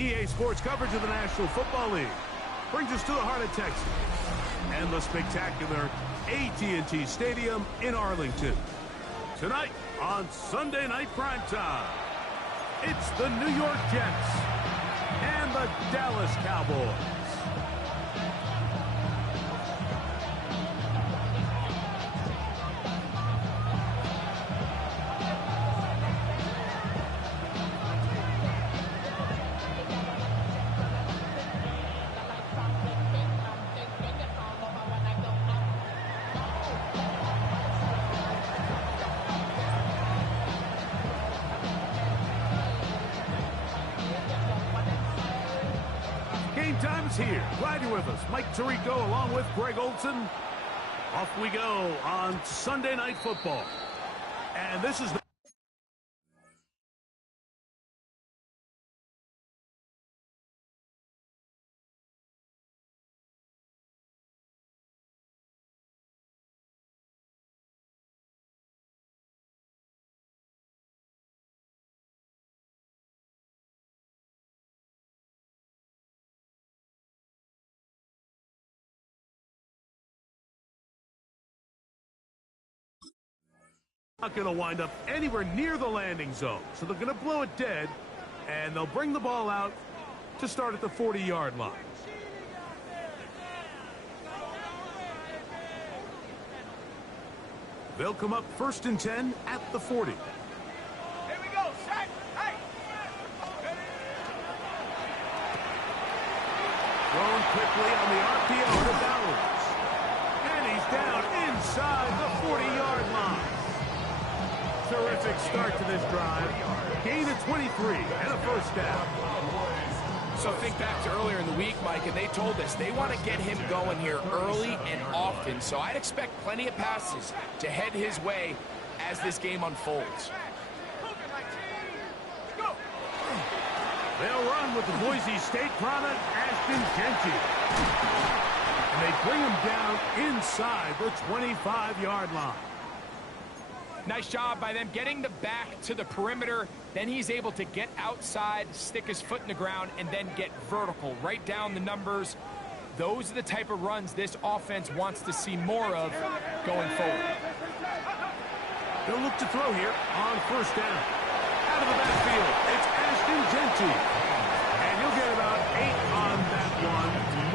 EA Sports coverage of the National Football League brings us to the heart of Texas and the spectacular AT&T Stadium in Arlington. Tonight on Sunday Night Primetime, it's the New York Jets and the Dallas Cowboys. Time is here. Glad you're with us. Mike Tirico along with Greg Olson. Off we go on Sunday Night Football. And this is the not going to wind up anywhere near the landing zone. So they're going to blow it dead, and they'll bring the ball out to start at the 40-yard line. They'll come up 1st and 10 at the 40. Here we go, set, hey! Thrown quickly on the RPO to Bowers. And he's down inside the 40-yard line. Terrific start to this drive. Gain of 23 and a first down. So think back to earlier in the week, Mike, and they told us they want to get him going here early and often. So I'd expect plenty of passes to head his way as this game unfolds. They'll run with the Boise State product, Ashton Jeanty. And they bring him down inside the 25-yard line. Nice job by them getting the back to the perimeter. Then he's able to get outside, stick his foot in the ground, and then get vertical, right down the numbers. Those are the type of runs this offense wants to see more of going forward. They'll look to throw here on 1st down. Out of the backfield, it's Ashton Jeanty. And he'll get about 8 on that one.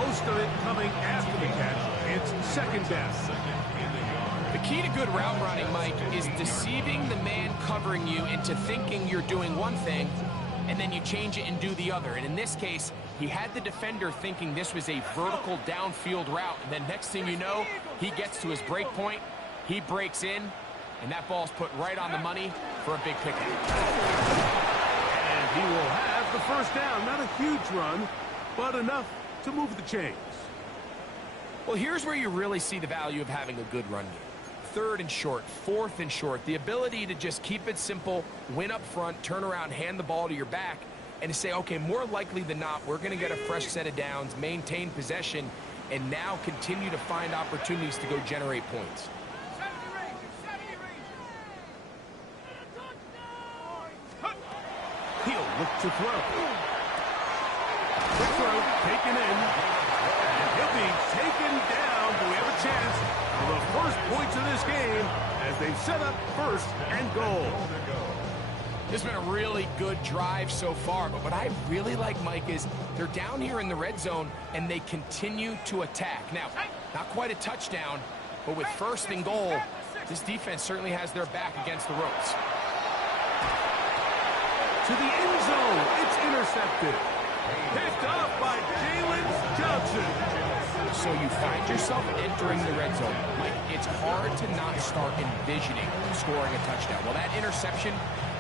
Most of it coming after the catch. It's 2nd down. The key to good route running, Mike, is deceiving the man covering you into thinking you're doing one thing, and then you change it and do the other. And in this case, he had the defender thinking this was a vertical downfield route, and then next thing you know, he gets to his break point, he breaks in, and that ball's put right on the money for a big pickup. And he will have the 1st down. Not a huge run, but enough to move the chains. Well, here's where you really see the value of having a good run game. 3rd and short, 4th and short, the ability to just keep it simple, win up front, turn around, hand the ball to your back, and to say, okay, more likely than not, we're going to get a fresh set of downs, maintain possession, and now continue to find opportunities to go generate points. He'll look to throw. Quick throw, taken in, and he'll be taken down. Do we have a chance for the first points of this game as they set up 1st and goal? This has been a really good drive so far, but what I really like, Mike, is they're down here in the red zone and they continue to attack. Now, not quite a touchdown, but with 1st and goal, this defense certainly has their back against the ropes. To the end zone, it's intercepted. Picked up by Jalen Johnson. So you find yourself entering the red zone. Mike, it's hard to not start envisioning scoring a touchdown. Well, that interception,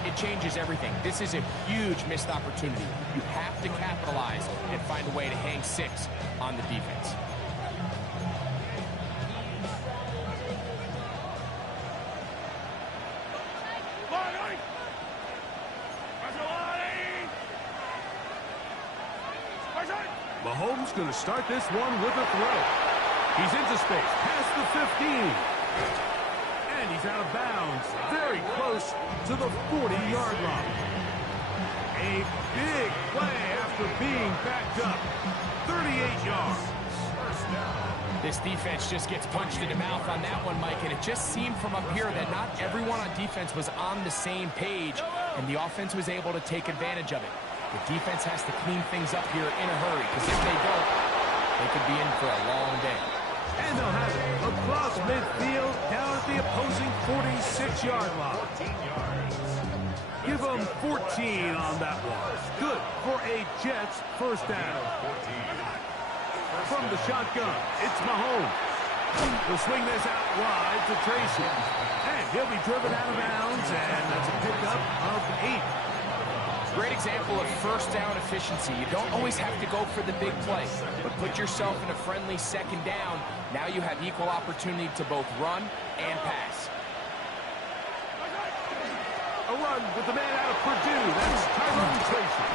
it changes everything. This is a huge missed opportunity. You have to capitalize and find a way to hang 6 on the defense. Mahomes going to start this one with a throw. He's into space, past the 15. And he's out of bounds, very close to the 40-yard line. A big play after after being backed up. 38 yards. This defense just gets punched in the mouth on that one, Mike, and it just seemed from up here that not everyone on defense was on the same page, and the offense was able to take advantage of it. The defense has to clean things up here in a hurry, because if they don't, they could be in for a long day. And they'll have it across midfield, down at the opposing 46-yard line. Give them 14 on that one. Good for a Jets first down. From the shotgun, it's Mahomes. He'll swing this out wide to Tracy. And he'll be driven out of bounds, and that's a pickup of 8. Great example of first down efficiency. You don't always have to go for the big play, but put yourself in a friendly second down. Now you have equal opportunity to both run and pass. A run with the man out of Purdue. That's Tyrone Tracy.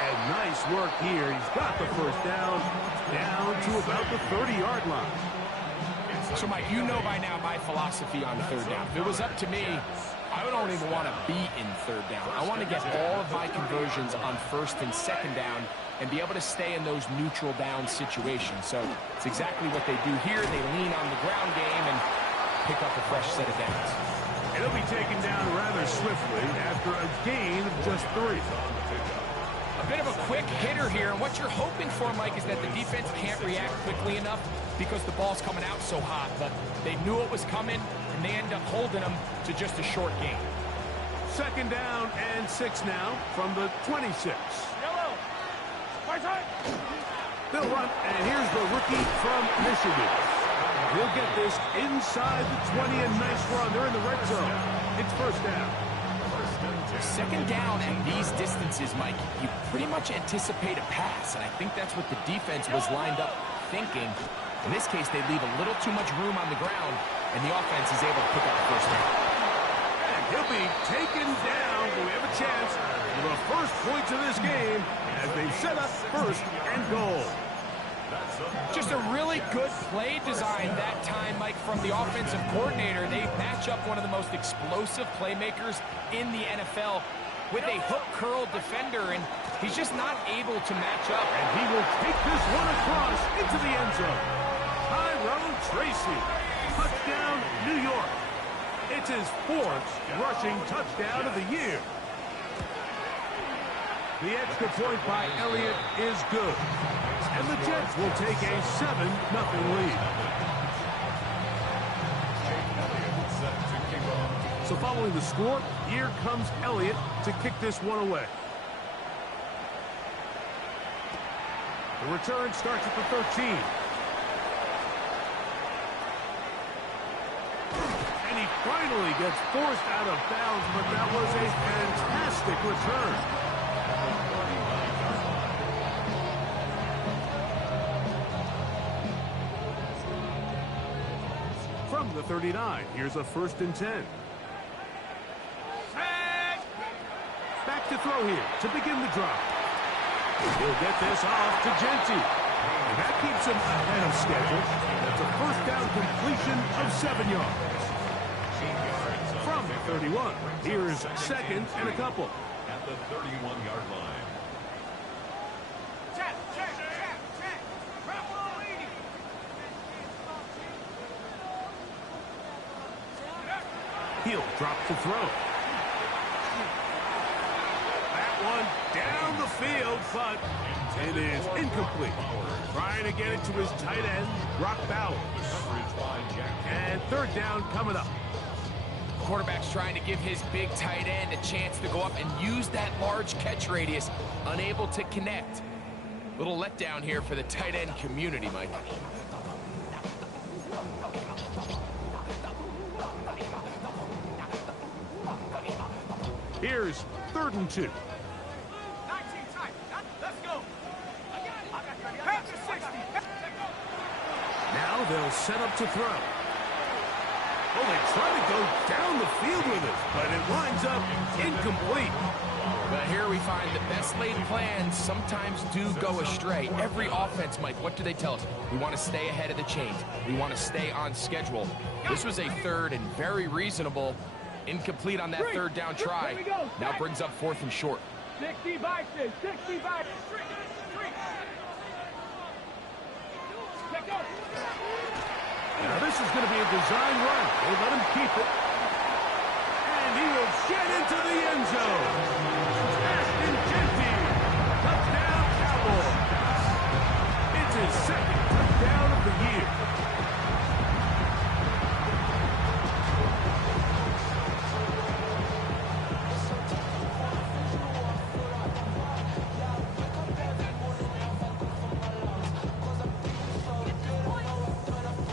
And nice work here. He's got the first down to about the 30-yard line. So, Mike, you know by now my philosophy on third down. If it was up to me, I don't even want to be in third down. I want to get all of my conversions on first and second down and be able to stay in those neutral down situations. So it's exactly what they do here. They lean on the ground game and pick up a fresh set of downs. And he'll be taken down rather swiftly after a gain of just 3. A bit of a quick hitter here, and what you're hoping for, Mike, is that the defense can't react quickly enough because the ball's coming out so hot, but they knew it was coming, and they end up holding them to just a short gain. Second down and 6 now from the 26. Yellow. Right side. They'll run, and here's the rookie from Michigan. He'll get this inside the 20, and nice run. They're in the red zone. It's first down. Second down at these distances, Mike, you pretty much anticipate a pass, and I think that's what the defense was lined up thinking. In this case, they leave a little too much room on the ground, and the offense is able to pick up the first down. And he'll be taken down, but we have a chance for the first points of this game as they set up first and goal. Just a really good play design that time, Mike, from the offensive coordinator. They match up one of the most explosive playmakers in the NFL with a hook curl defender, and he's just not able to match up. And he will take this one across into the end zone. Tyrone Tracy, touchdown, New York. It's his 4th rushing touchdown of the year. The extra point by Elliott is good. And the Jets will take a 7-0 lead. So following the score, here comes Elliott to kick this one away. The return starts at the 13. And he finally gets forced out of bounds, but that was a fantastic return. From the 39, here's a 1st and 10. Back to throw here to begin the drive. He'll get this off to Genty. And that keeps him ahead of schedule. That's a first down completion of 7 yards. From the 31, here's 2nd and a couple. At the 31-yard line. Check. Drop ball 80. He'll drop to throw. That one down the field, but it is incomplete. Trying to get it to his tight end, Brock Bowers. And 3rd down coming up. Quarterback's trying to give his big tight end a chance to go up and use that large catch radius, unable to connect. Little letdown here for the tight end community, Mike. Here's 3rd and 2. 19 tight. Let's go. Pass to 60. Now they'll set up to throw. Oh, they try to go down the field with it, but it winds up incomplete. But here we find the best laid plans sometimes do go astray. Every offense, Mike, what do they tell us? We want to stay ahead of the chains. We want to stay on schedule. This was a 3rd and very reasonable. Incomplete on that 3rd down try. Now brings up 4th and short. 60 by 6. 60 by 6. Now this is going to be a design run. They let him keep it. And he will get into the end zone. Ashton Jeanty. Touchdown, Cowboys. It's his second touchdown of the year.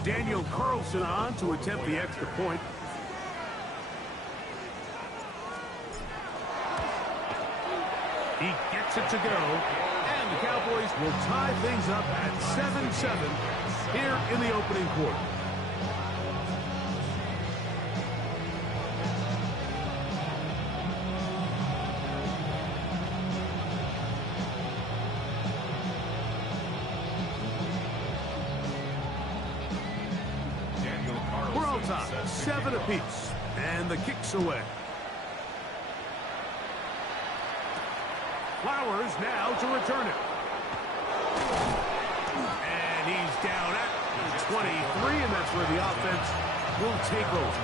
Daniel Carlson on to attempt the extra point. He gets it to go, and the Cowboys will tie things up at 7-7 here in the opening quarter. We're on top, 7 apiece, and the kick's away. Flowers now to return it. And he's down at 23, and that's where the offense will take over.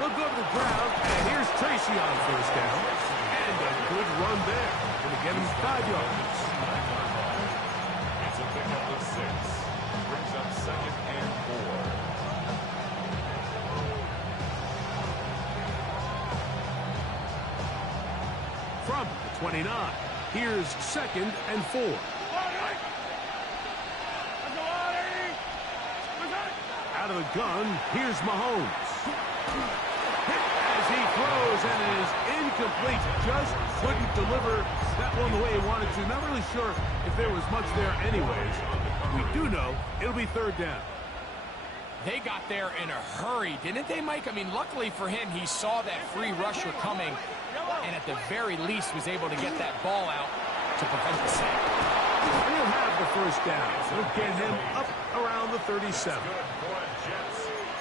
They'll go to the ground, and here's Tracy on first down. And a good run there. Going to get him 5 yards. It's a pickup of 6. Brings up 2nd and 4. From the 29, here's 2nd and 4. Out of the gun, here's Mahomes. As he throws and is incomplete, just couldn't deliver that one the way he wanted to. Not really sure if there was much there anyways. We do know it'll be 3rd down. They got there in a hurry, didn't they, Mike? I mean, luckily for him, he saw that free rusher coming, and at the very least was able to get that ball out to prevent the sack. He'll have the 1st down, so it'll get him up around the 37.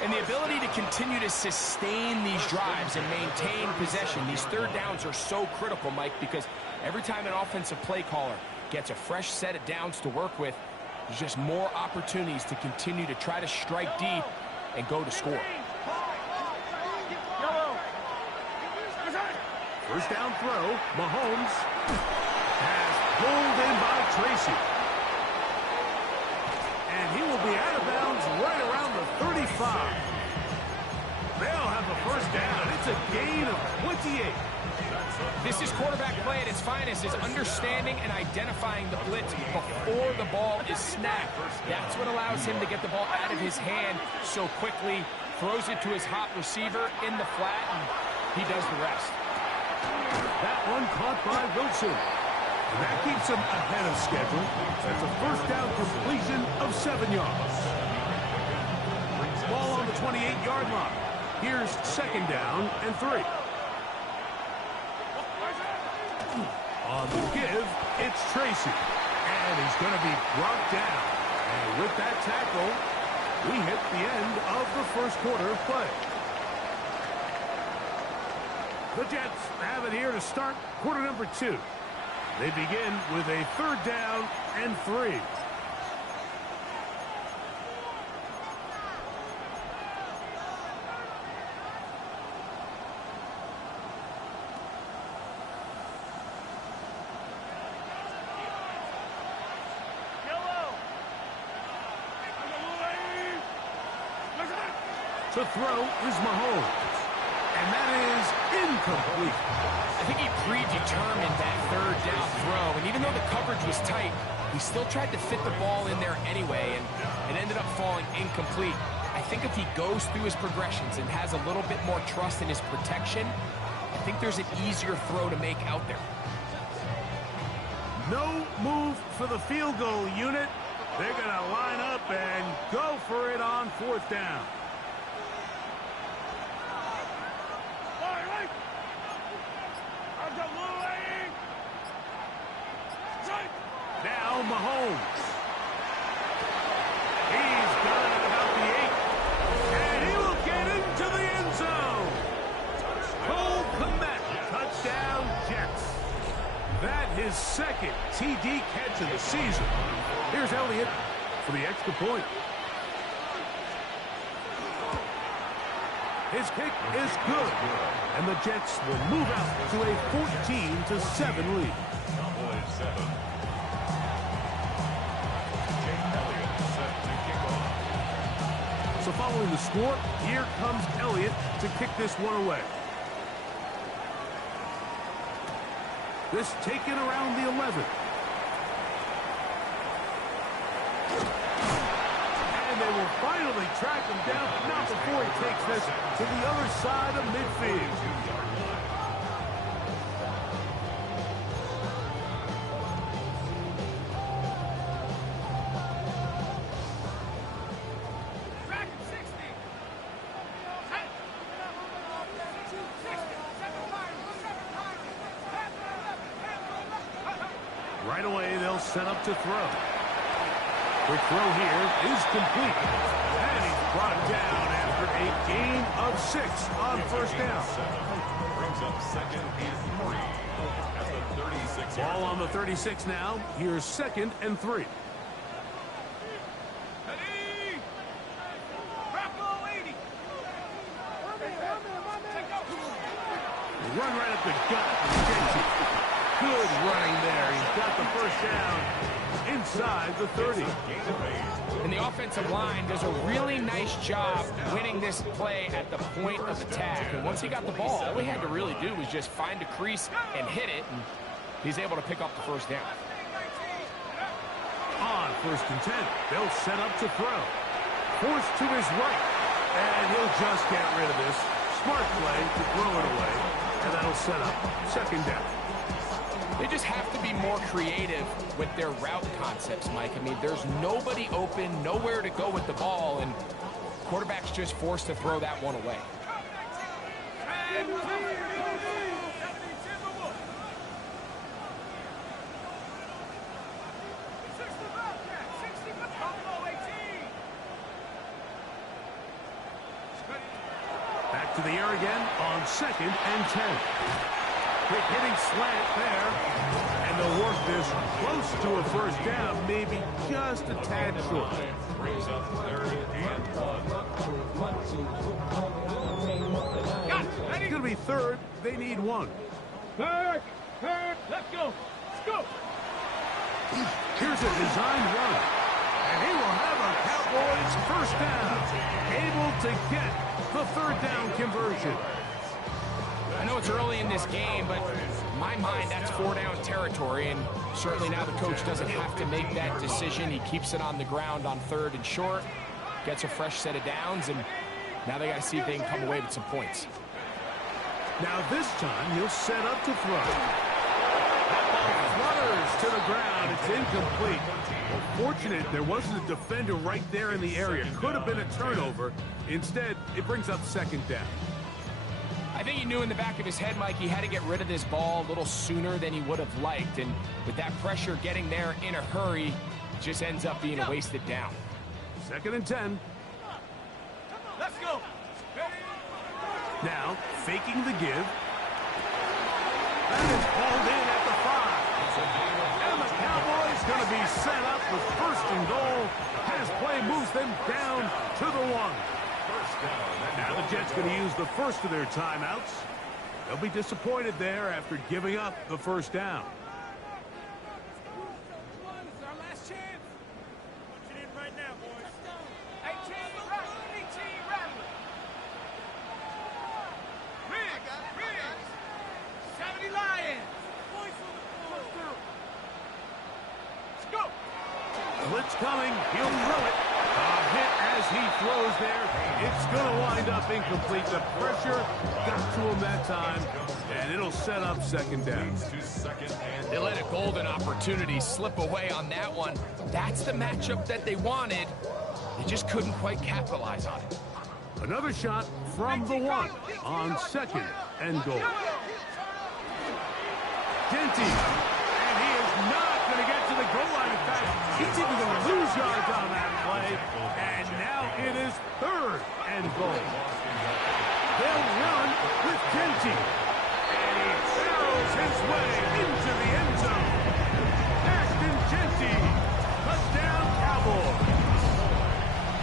And the ability to continue to sustain these drives and maintain possession, these 3rd downs are so critical, Mike, because every time an offensive play caller gets a fresh set of downs to work with, there's just more opportunities to continue to try to strike deep and go to score. 1st down throw, Mahomes has pulled in by Tracy. And he will be out of bounds right around the 35. They'll have the 1st down. It's a gain of 28. This is quarterback play at its finest, is understanding and identifying the blitz before the ball is snapped. That's what allows him to get the ball out of his hand so quickly, throws it to his hot receiver in the flat, and he does the rest. That one caught by Wilson. And that keeps him ahead of schedule. That's a 1st down completion of 7 yards. Ball on the 28-yard line. Here's 2nd down and 3. On the give, it's Tracy. And he's going to be brought down. And with that tackle, we hit the end of the 1st quarter of play. The Jets have it here to start quarter number 2. They begin with a 3rd down and 3. To throw is Mahomes. And that is incomplete. I think he predetermined that 3rd down throw, and even though the coverage was tight, he still tried to fit the ball in there anyway, and it ended up falling incomplete. I think if he goes through his progressions and has a little bit more trust in his protection, I think there's an easier throw to make out there. No move for the field goal unit. They're going to line up and go for it on 4th down. Mahomes. He's got it about the 8. And he will get into the end zone. Cole Kmet, touchdown Jets. That his second TD catch of the season. Here's Elliott for the extra point. His kick is good. And the Jets will move out to a 14-7 lead. Cowboys 7. Jake Elliott set to kick off. So following the score, here comes Elliott to kick this one away. This taken around the 11. And they will finally track him down, but not before he takes this to the other side of midfield. Track him, 60. Hey. 60. 7 Right away, they'll set up to throw. Quick throw here is complete. And he's brought down after a gain of 6 on first down. Brings up second and 3 at the 36. Ball on the 36 now. Here's 2nd and 3. Ready. Grapple 80. Run right up the gut from Genty. Good running there. He's got the first down inside the 30. And the offensive line does a really nice job winning this play at the point of attack. And once he got the ball, all he had to really do was just find a crease and hit it. And he's able to pick up the first down. On 1st and 10, they'll set up to throw. Forced to his right. And he'll just get rid of this. Smart play to throw it away. And that'll set up 2nd down. They just have to be more creative with their route concepts, Mike. I mean, there's nobody open, nowhere to go with the ball, and quarterback's just forced to throw that one away. Back to the air again on 2nd and 10. Quick hitting slant there. And they'll work this close to a first down, maybe just a tad short. Brings up 3rd and 1. It's going to be 3rd. They need 1. Third. Let's go. Let's go. Here's a design run. And he will have a Cowboys first down. Able to get the 3rd down conversion. I know it's early in this game, but in my mind, that's 4-down territory, and certainly now the coach doesn't have to make that decision. He keeps it on the ground on 3rd and short, gets a fresh set of downs, and now they got to see if they can come away with some points. Now this time, he'll set up to throw. That ball flutters to the ground. It's incomplete. Well, fortunate there wasn't a defender right there in the area. Could have been a turnover. Instead, it brings up 2nd down. I think he knew in the back of his head, Mike, he had to get rid of this ball a little sooner than he would have liked. And with that pressure getting there in a hurry, it just ends up being a wasted down. 2nd and 10. Let's go. Now, faking the give. That is hauled in at the 5. And the Cowboys going to be set up with 1st and goal. Pass play moves them down to the 1. Now the Jets going to use the first of their timeouts. They'll be disappointed there after giving up the first down. This is our last chance. Put it in right now, boys. 18, rattle. Rig. 70 Lions. Let's go. Blitz coming. He'll throw it. A hit as he throws there. It's going to wind up incomplete. The pressure got to him that time, and it'll set up 2nd down. They let a golden opportunity slip away on that one. That's the matchup that they wanted. They just couldn't quite capitalize on it. Another shot from the 1 on 2nd and goal. Genty, and he is not going to get to the goal line. In fact, he's even going to lose yards on that play. And now it is 3rd and goal. They'll run with Jeanty. And he barrels his way into the end zone. Ashton Jeanty. Touchdown, Cowboys.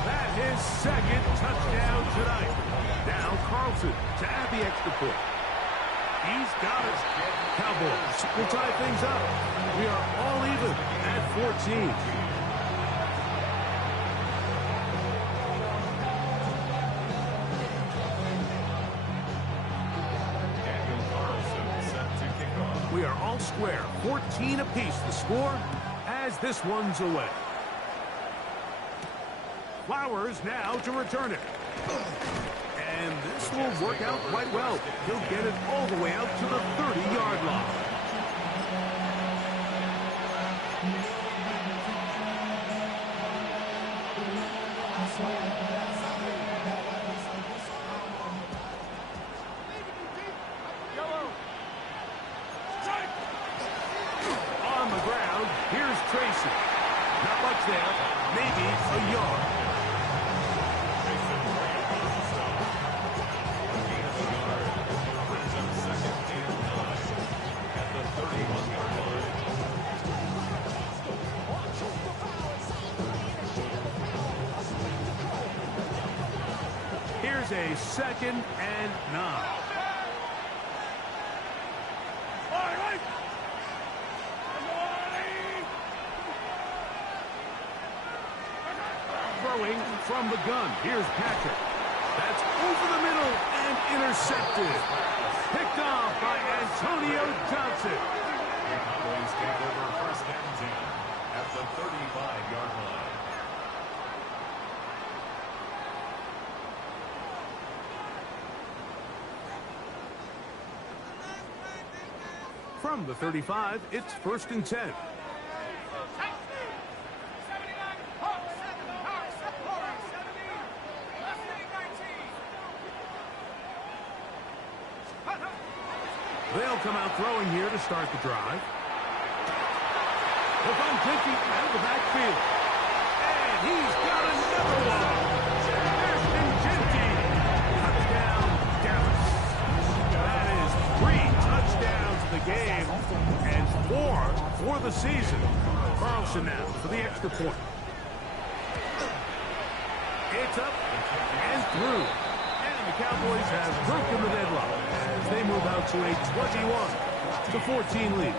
That his 2nd touchdown tonight. Now Carlson to add the extra point. He's got it. Cowboys will tie things up. We are all even at 14. Daniel Carlson set to kick off. We are all square. 14 apiece the score as this one's away. Flowers now to return it. And this will work out quite well. He'll get it all the way out to the 30-yard line. On the ground, here's Tracy. Not much there, maybe a yard. Here's a 2nd and 9. Throwing from the gun. Here's Patrick. That's over the middle and intercepted. Picked off by Antonio Johnson. The Cowboys take over 1st and 10 at the 35-yard line. From the 35, it's 1st and 10. They'll come out throwing here to start the drive. They'll find Jeanty out of the backfield. And he's got another one. Ashton Jeanty. Touchdown, Dallas. That is 3 touchdowns in the game and 4 for the season. Carlson now for the extra point. It's up and through. And the Cowboys have broken the deadlock as they move out to a 21-14 lead.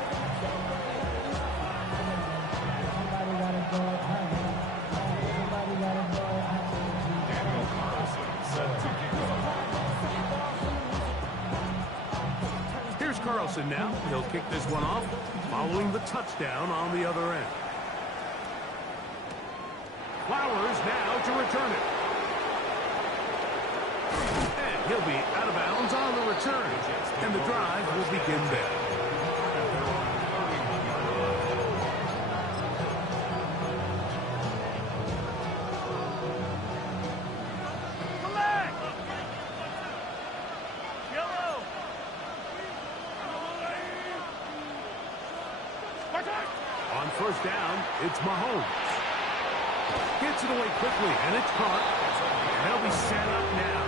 Daniel Carlson set to kick off. Here's Carlson now. He'll kick this one off following the touchdown on the other end. Flowers now to return it. And he'll be out of bounds on the return. And the drive will begin there. On 1st down, it's Mahomes. Gets it away quickly, and it's caught. And they'll be set up now.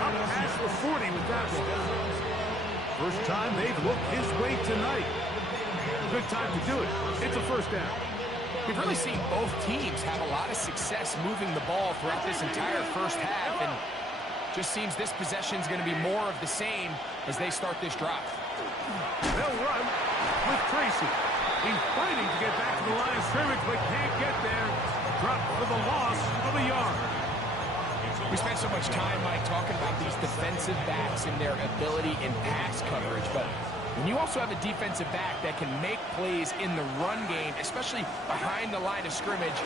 Up past the 40 with that one. First time they've looked his way tonight. Good time to do it. It's a 1st down. We've really seen both teams have a lot of success moving the ball throughout this entire 1st half, and just seems this possession is going to be more of the same as they start this drive. They'll run with Tracy. He's fighting to get back to the line of scrimmage, but can't get there. Dropped for the loss of a yard. We spent so much time, Mike, talking about these defensive backs and their ability in pass coverage, but when you also have a defensive back that can make plays in the run game, especially behind the line of scrimmage,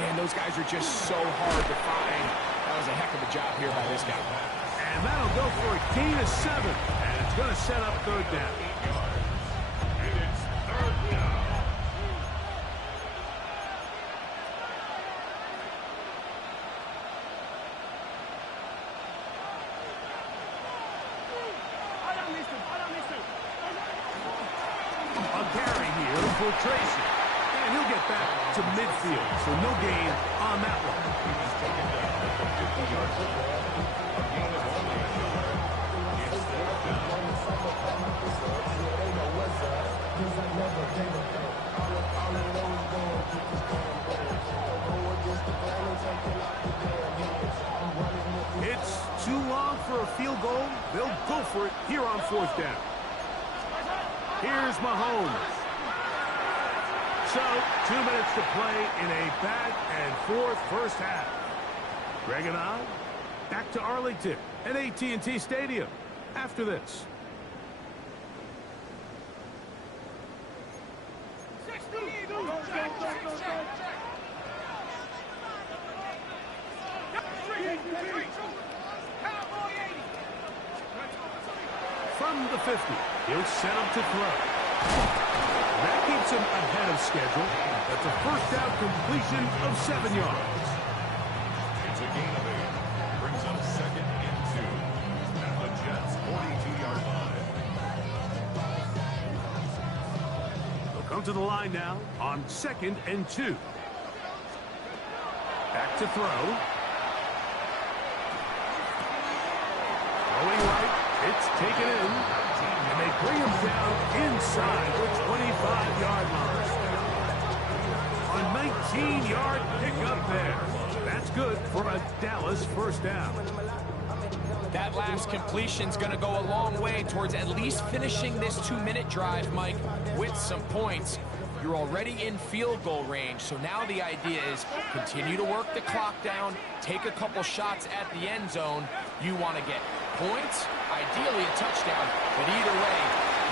man, those guys are just so hard to find. That was a heck of a job here by this guy. And that'll go for a gain of 7, and it's going to set up 3rd down. And it's 3rd down. A carry here for Tracy. And he'll get get back to midfield, so no gain on that one. He's taken down at the 50-yard line. A gain of only a yard. It's fourth down. It's too long for a field goal. They'll go for it here on fourth down. Here's Mahomes. So, 2 minutes to play in a back-and-forth first half. Greg and I, back to Arlington at AT&T Stadium after this. From the 50, he'll set up to throw. That keeps him ahead of schedule. That's a first down completion of 7 yards. It's a gain of 8. Brings up second and 2 at the Jets' 42-yard line. They'll come to the line now on 2nd and 2. Back to throw. Throwing right. It's taken in. And they bring him down inside the 25-yard line. A 19-yard pickup there. That's good for a Dallas first down. That last completion's going to go a long way towards at least finishing this 2-minute drive, Mike, with some points. You're already in field goal range, so now the idea is continue to work the clock down, take a couple shots at the end zone. You want to get points, ideally a touchdown, but either way,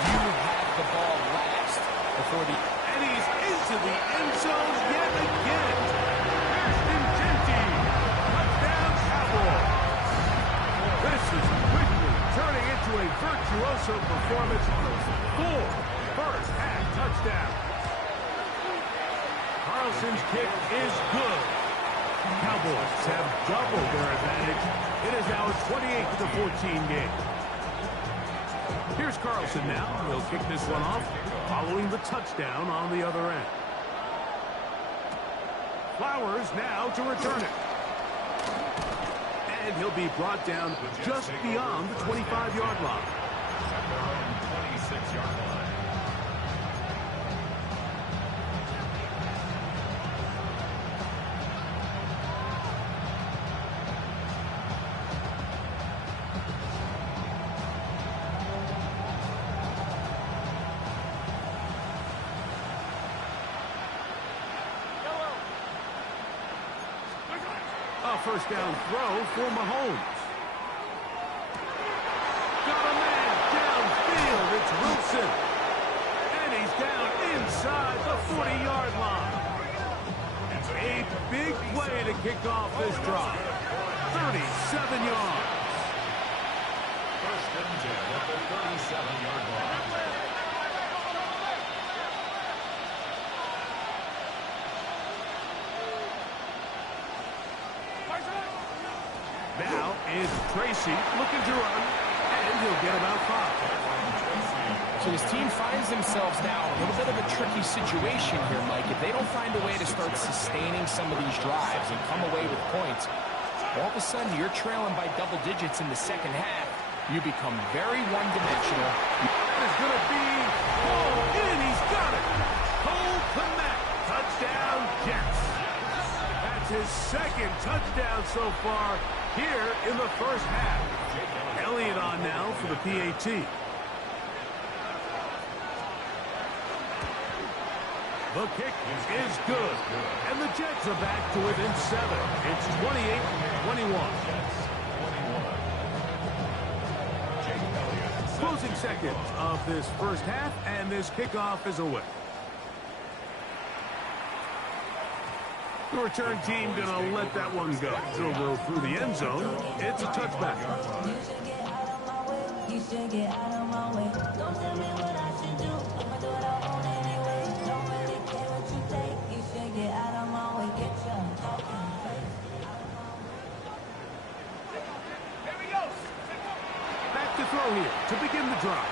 you have the ball last before the... And he's into the end zone yet again. Here's Vincenti. Touchdown, Cowboys. This is quickly turning into a virtuoso performance. 4 first-half touchdowns. Carlson's kick is good. Cowboys have doubled their advantage. It is now a 28-14 game. Here's Carlson now. He'll kick this one off following the touchdown on the other end. Flowers now to return it. And he'll be brought down just beyond the 25-yard line. At their own 26-yard line. A first down throw for Mahomes. Got a man downfield. It's Wilson. And he's down inside the 40-yard line. A big play to kick off this drive. 37 yards. First and 10 at the 37-yard line. Now is Tracy looking to run, and he'll get about 5. So his team finds themselves now in a little bit of a tricky situation here, Mike. If they don't find a way to start sustaining some of these drives and come away with points, all of a sudden you're trailing by double digits in the second half. You become very one-dimensional. That is going to be pulled in. He's got it. Cole Kmet. Touchdown, Jets. That's his second touchdown so far here in the first half. Elliott on now for the PAT. The kick is good. And the Jets are back to within 7. It's 28-21. Closing seconds of this first half, and this kickoff is away. The return team going to let that one go. It'll go through the end zone. It's a touchback. You should get out of my way. Don't tell me what I should do. I'ma do what I want anyway. Don't really care what you think. You should get out of my way. Get your fucking face. Here we go. Back to throw here to begin the drive.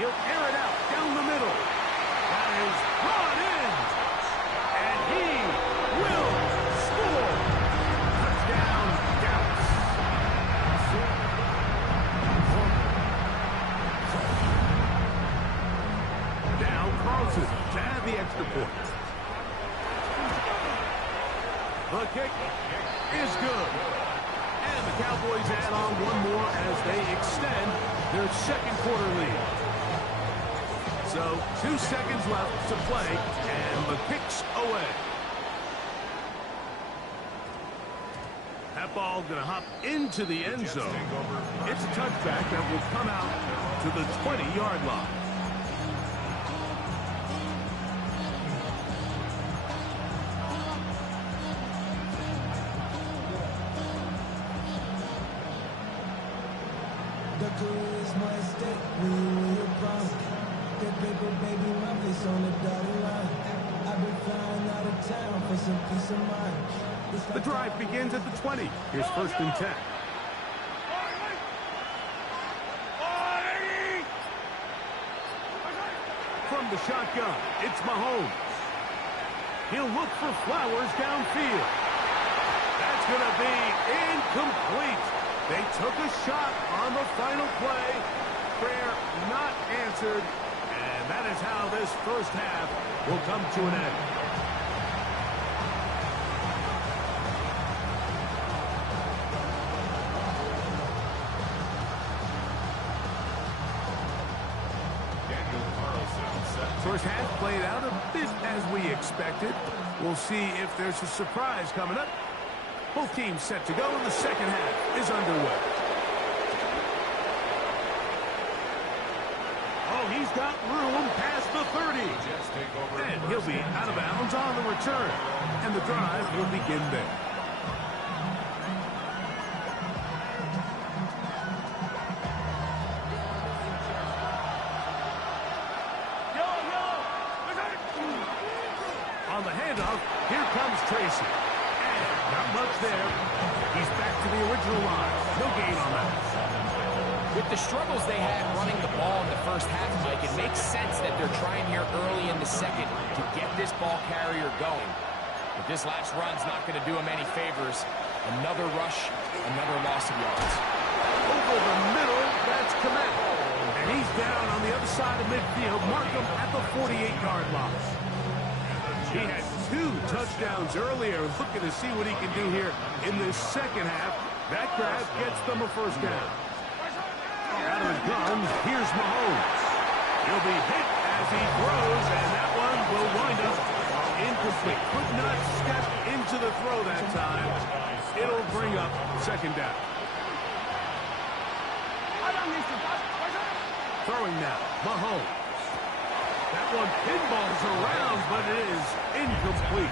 He'll air it out down the middle. That is brought in. The kick is good. And the Cowboys add on one more as they extend their second quarter lead. So 2 seconds left to play, and the kick's away. That ball going to hop into the end zone. It's a touchback that will come out to the 20-yard line. The career is my stake when you're proud. That paper, baby, my face on the dotted line. I've been flying out of town for some peace of mind. The drive begins at the 20. Here's 1st and 10. From the shotgun, it's Mahomes. He'll look for Flowers downfield. That's going to be incomplete. They took a shot on the final play. Prayer not answered. And that is how this first half will come to an end. First half played out a bit as we expected. We'll see if there's a surprise coming up. Both teams set to go, and the second half is underway. Oh, he's got room past the 30. And he'll be out of bounds on the return. And the drive will begin there. On the handoff, here comes Tracy. And not much there. He's back to the original line. No gain on that. With the struggles they had running the ball in the first half, Mike, it makes sense that they're trying here early in the second to get this ball carrier going. But this last run's not going to do him any favors. Another rush, another loss of yards. Over the middle, that's Kmet. And he's down on the other side of midfield. Mark him at the 48-yard line. He had 2 touchdowns earlier, looking to see what he can do here in this second half. That grab gets them a first down. Out of his gun, here's Mahomes. He'll be hit as he throws, and that one will wind up incomplete. Could not step into the throw that time. It'll bring up second down. Throwing now, Mahomes. That one pinballs around, but it is incomplete.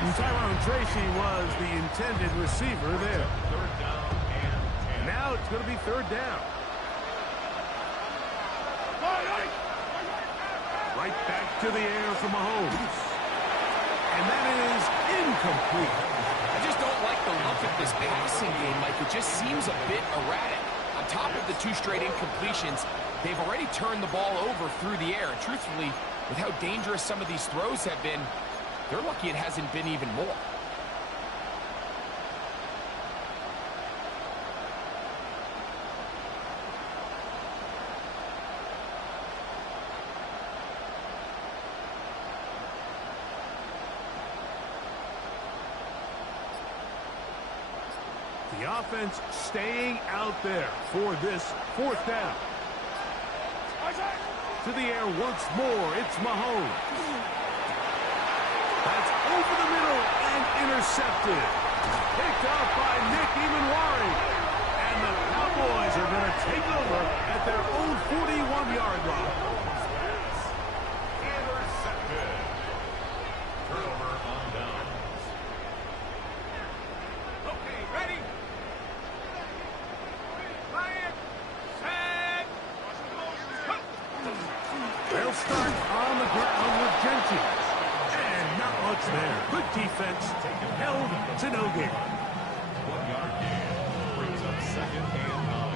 And Tyrone Tracy was the intended receiver there. Now it's going to be third down. Right back to the air for Mahomes. And that is incomplete. I just don't like the look of this passing game, Mike. It just seems a bit erratic. On top of the 2 straight incompletions, they've already turned the ball over through the air. And truthfully, with how dangerous some of these throws have been, they're lucky it hasn't been even more. The offense staying out there for this fourth down. To the air once more, it's Mahomes. That's over the middle and intercepted. Picked up by Nick Emanwari. And the Cowboys are going to take over at their own 41-yard line. Intercepted. Turnover on downs. Okay, ready? Ryan, set. They'll start on the ground with Jenkins. And not much there. Good defense. Held to no gain. 1-yard gain. Brings up second and 9.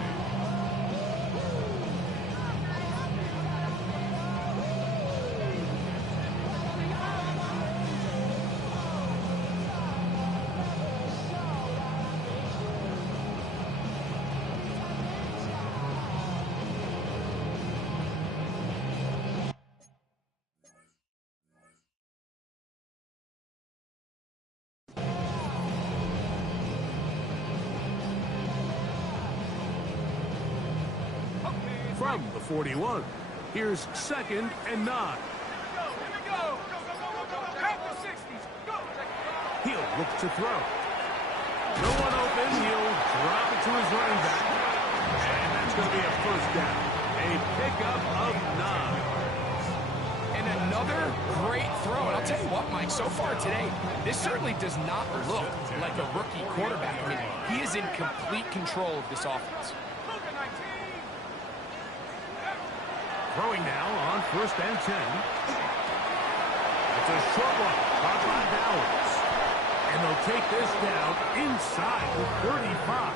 from the 41. Here's 2nd and 9. Here we go. Count the 60s. Go. He'll look to throw. No one open. He'll drop it to his running back. And that's going to be a first down. A pickup of 9. And another great throw. And I'll tell you what, Mike, so far today, this certainly does not look like a rookie quarterback. I mean, he is in complete control of this offense. Throwing now on 1st and 10. It's a short one caught by Bowers. And they'll take this down inside the 35.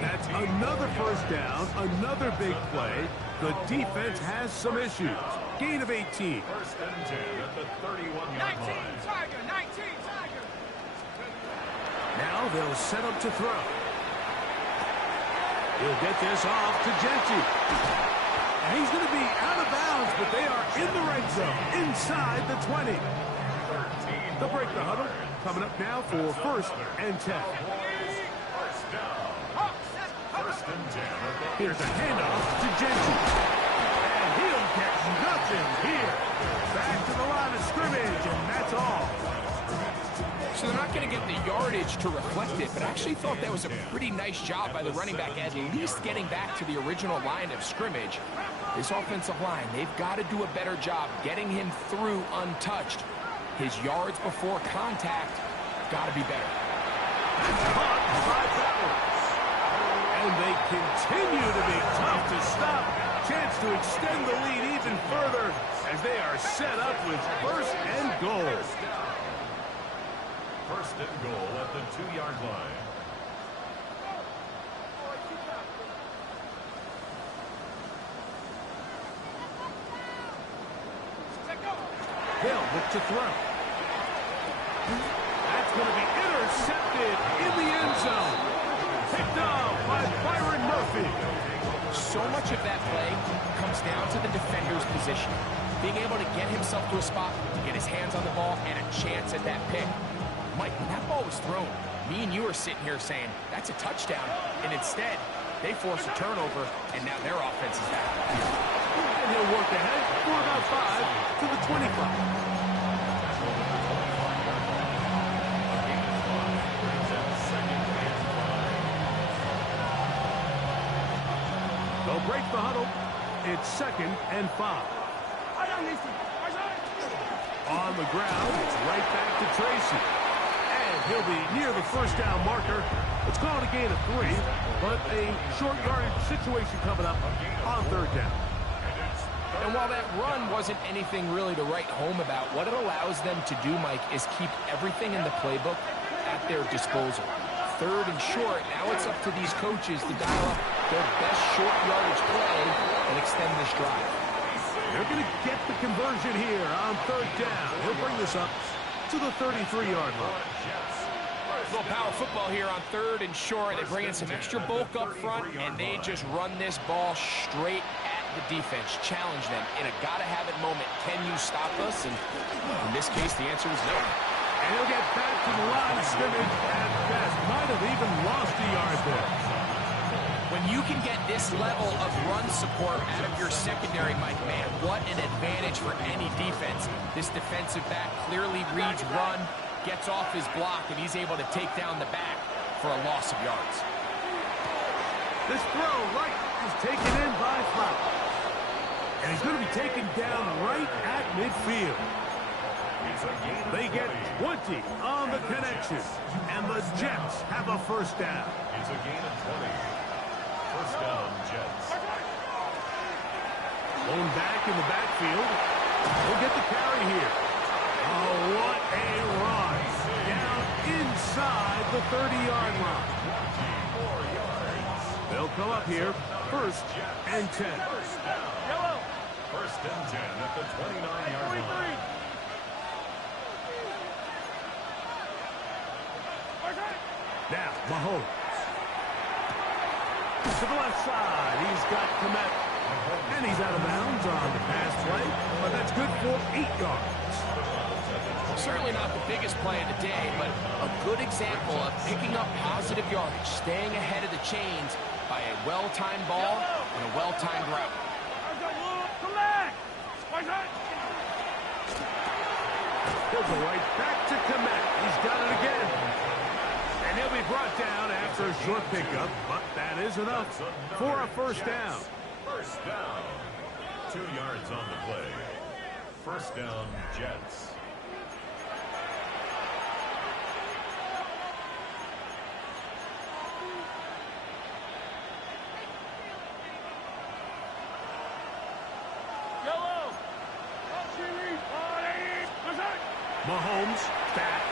That's another first down, another big play. The defense has some issues. Gain of 18. 1st and 10 at the 31-yard 19, line. Tiger, 19, Tiger. Now they'll set up to throw. He'll get this off to Genty. And he's going to be out of bounds, but they are in the red zone, inside the 20. They'll break the huddle. Coming up now for 1st and 10. Here's a handoff to Genty. And he'll get nothing here. Back to the line of scrimmage, and that's all. So they're not going to get the yardage to reflect it, but I actually thought that was a pretty nice job by the running back, at least getting back to the original line of scrimmage. This offensive line, they've got to do a better job getting him through untouched. His yards before contact got to be better. Caught by Bowers. And they continue to be tough to stop. Chance to extend the lead even further as they are set up with 1st and goal. 1st and goal at the 2-yard line. They'll look to throw. That's going to be intercepted in the end zone. Picked up by Byron Murphy. So much of that play comes down to the defender's position. Being able to get himself to a spot, to get his hands on the ball, and a chance at that pick. Mike, when that ball was thrown, me and you are sitting here saying, that's a touchdown. And instead, they force a turnover, and now their offense is back. And he'll work ahead for about 5 to the 25. They'll break the huddle. It's 2nd and 5. On the ground, it's right back to Tracy. And he'll be near the first down marker. It's called a gain of 3, but a short yardage situation coming up on 3rd down. And while that run wasn't anything really to write home about, what it allows them to do, Mike, is keep everything in the playbook at their disposal. 3rd and short, now it's up to these coaches to dial up their best short yardage play and extend this drive. They're going to get the conversion here on 3rd down. He'll bring this up to the 33-yard line. A little power football here on 3rd and short. They bring in some extra bulk up front, and they just run this ball straight at the defense, challenge them in a gotta-have-it moment. Can you stop us? And in this case, the answer is no. And he'll get back to the line of scrimmage at best. Might have even lost a yard there. When you can get this level of run support out of your secondary, Mike, man, what an advantage for any defense. This defensive back clearly reads run, gets off his block, and he's able to take down the back for a loss of yards. This throw right is taken in by Flowers. And he's going to be taken down right at midfield. They get 20 on the connection. And the Jets have a first down. It's a gain of 20. First down, Jets. Going back in the backfield. We'll get the carry here. Oh, what a run. Down inside the 30-yard line. They'll come up here, 1st and 10. First and 10 at the 29-yard line. Now, Mahomes. To the left side, he's got Kmet. And he's out of bounds on the pass play, but that's good for 8 yards. Certainly not the biggest play of the day, but a good example of picking up positive yardage, staying ahead of the chains, by a well-timed ball and a well-timed route. He'll go right back to Kmet. He's got it again. And he'll be brought down after a short pickup, but that is enough for a first down. First down. 2 yards on the play. First down, Jets. Mahomes, back.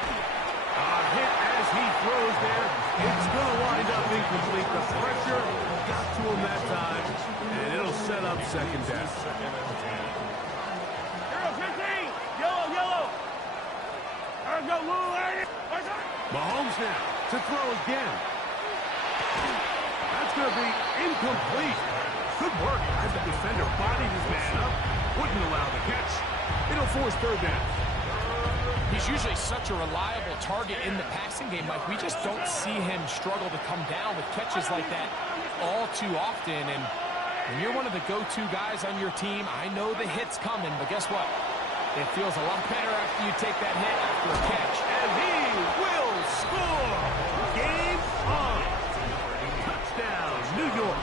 Hit as he throws there. It's going to wind up incomplete. The pressure got to him that time, and it'll set up second down. Mahomes now to throw again. That's going to be incomplete. Good work as the defender bodied his man up. Wouldn't allow the catch. It'll force third down. He's usually such a reliable target in the passing game, Mike. We just don't see him struggle to come down with catches like that all too often. And when you're one of the go-to guys on your team, I know the hit's coming, but guess what? It feels a lot better after you take that hit after a catch. And he will score! Game on! Touchdown, New York!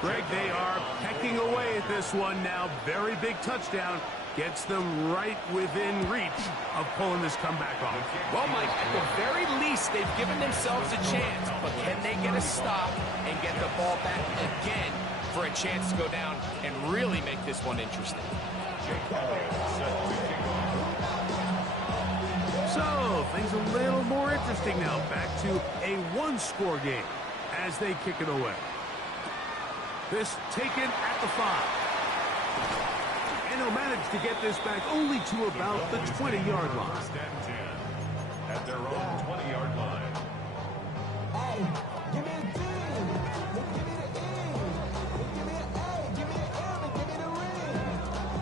Greg, they are pecking away at this one now. Very big touchdown. Gets them right within reach of pulling this comeback off. Well, Mike, at the very least, they've given themselves a chance. But can they get a stop and get the ball back again for a chance to go down and really make this one interesting? So, things a little more interesting now. Back to a one-score game as they kick it away. This taken at the 5. And he'll manage to get this back only to about the 20-yard line. First and 10 at their own 20-yard line. Hey, give me a D. Give me the E. Give me an A. Give me an M. And give me the ring.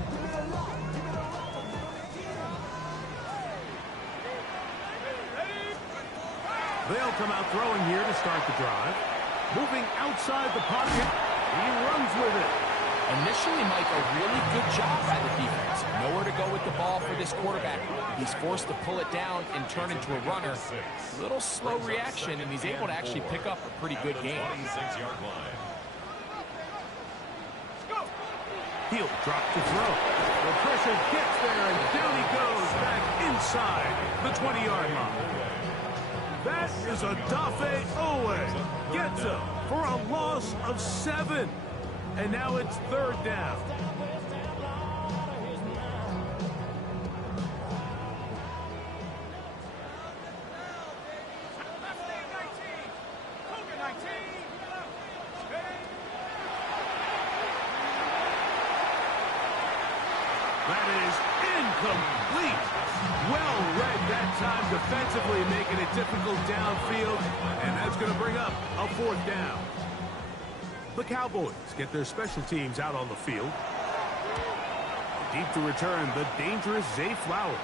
Give me the lock. Give me the rock. They'll come out throwing here to start the drive. Moving outside the pocket. He runs with it. Initially, Mike, a really good job by the defense. Nowhere to go with the ball for this quarterback. He's forced to pull it down and turn into a runner. Little slow reaction, and he's able to actually pick up a pretty good game. 26-yard line. He'll drop to throw. The pressure gets there, and down he goes back inside the 20-yard line. That is a Dafe Owe. Gets him for a loss of 7. And now it's third down. That is incomplete. Well read that time defensively, making it difficult downfield. And that's going to bring up a fourth down. The Cowboys get their special teams out on the field. Deep to return, the dangerous Zay Flowers.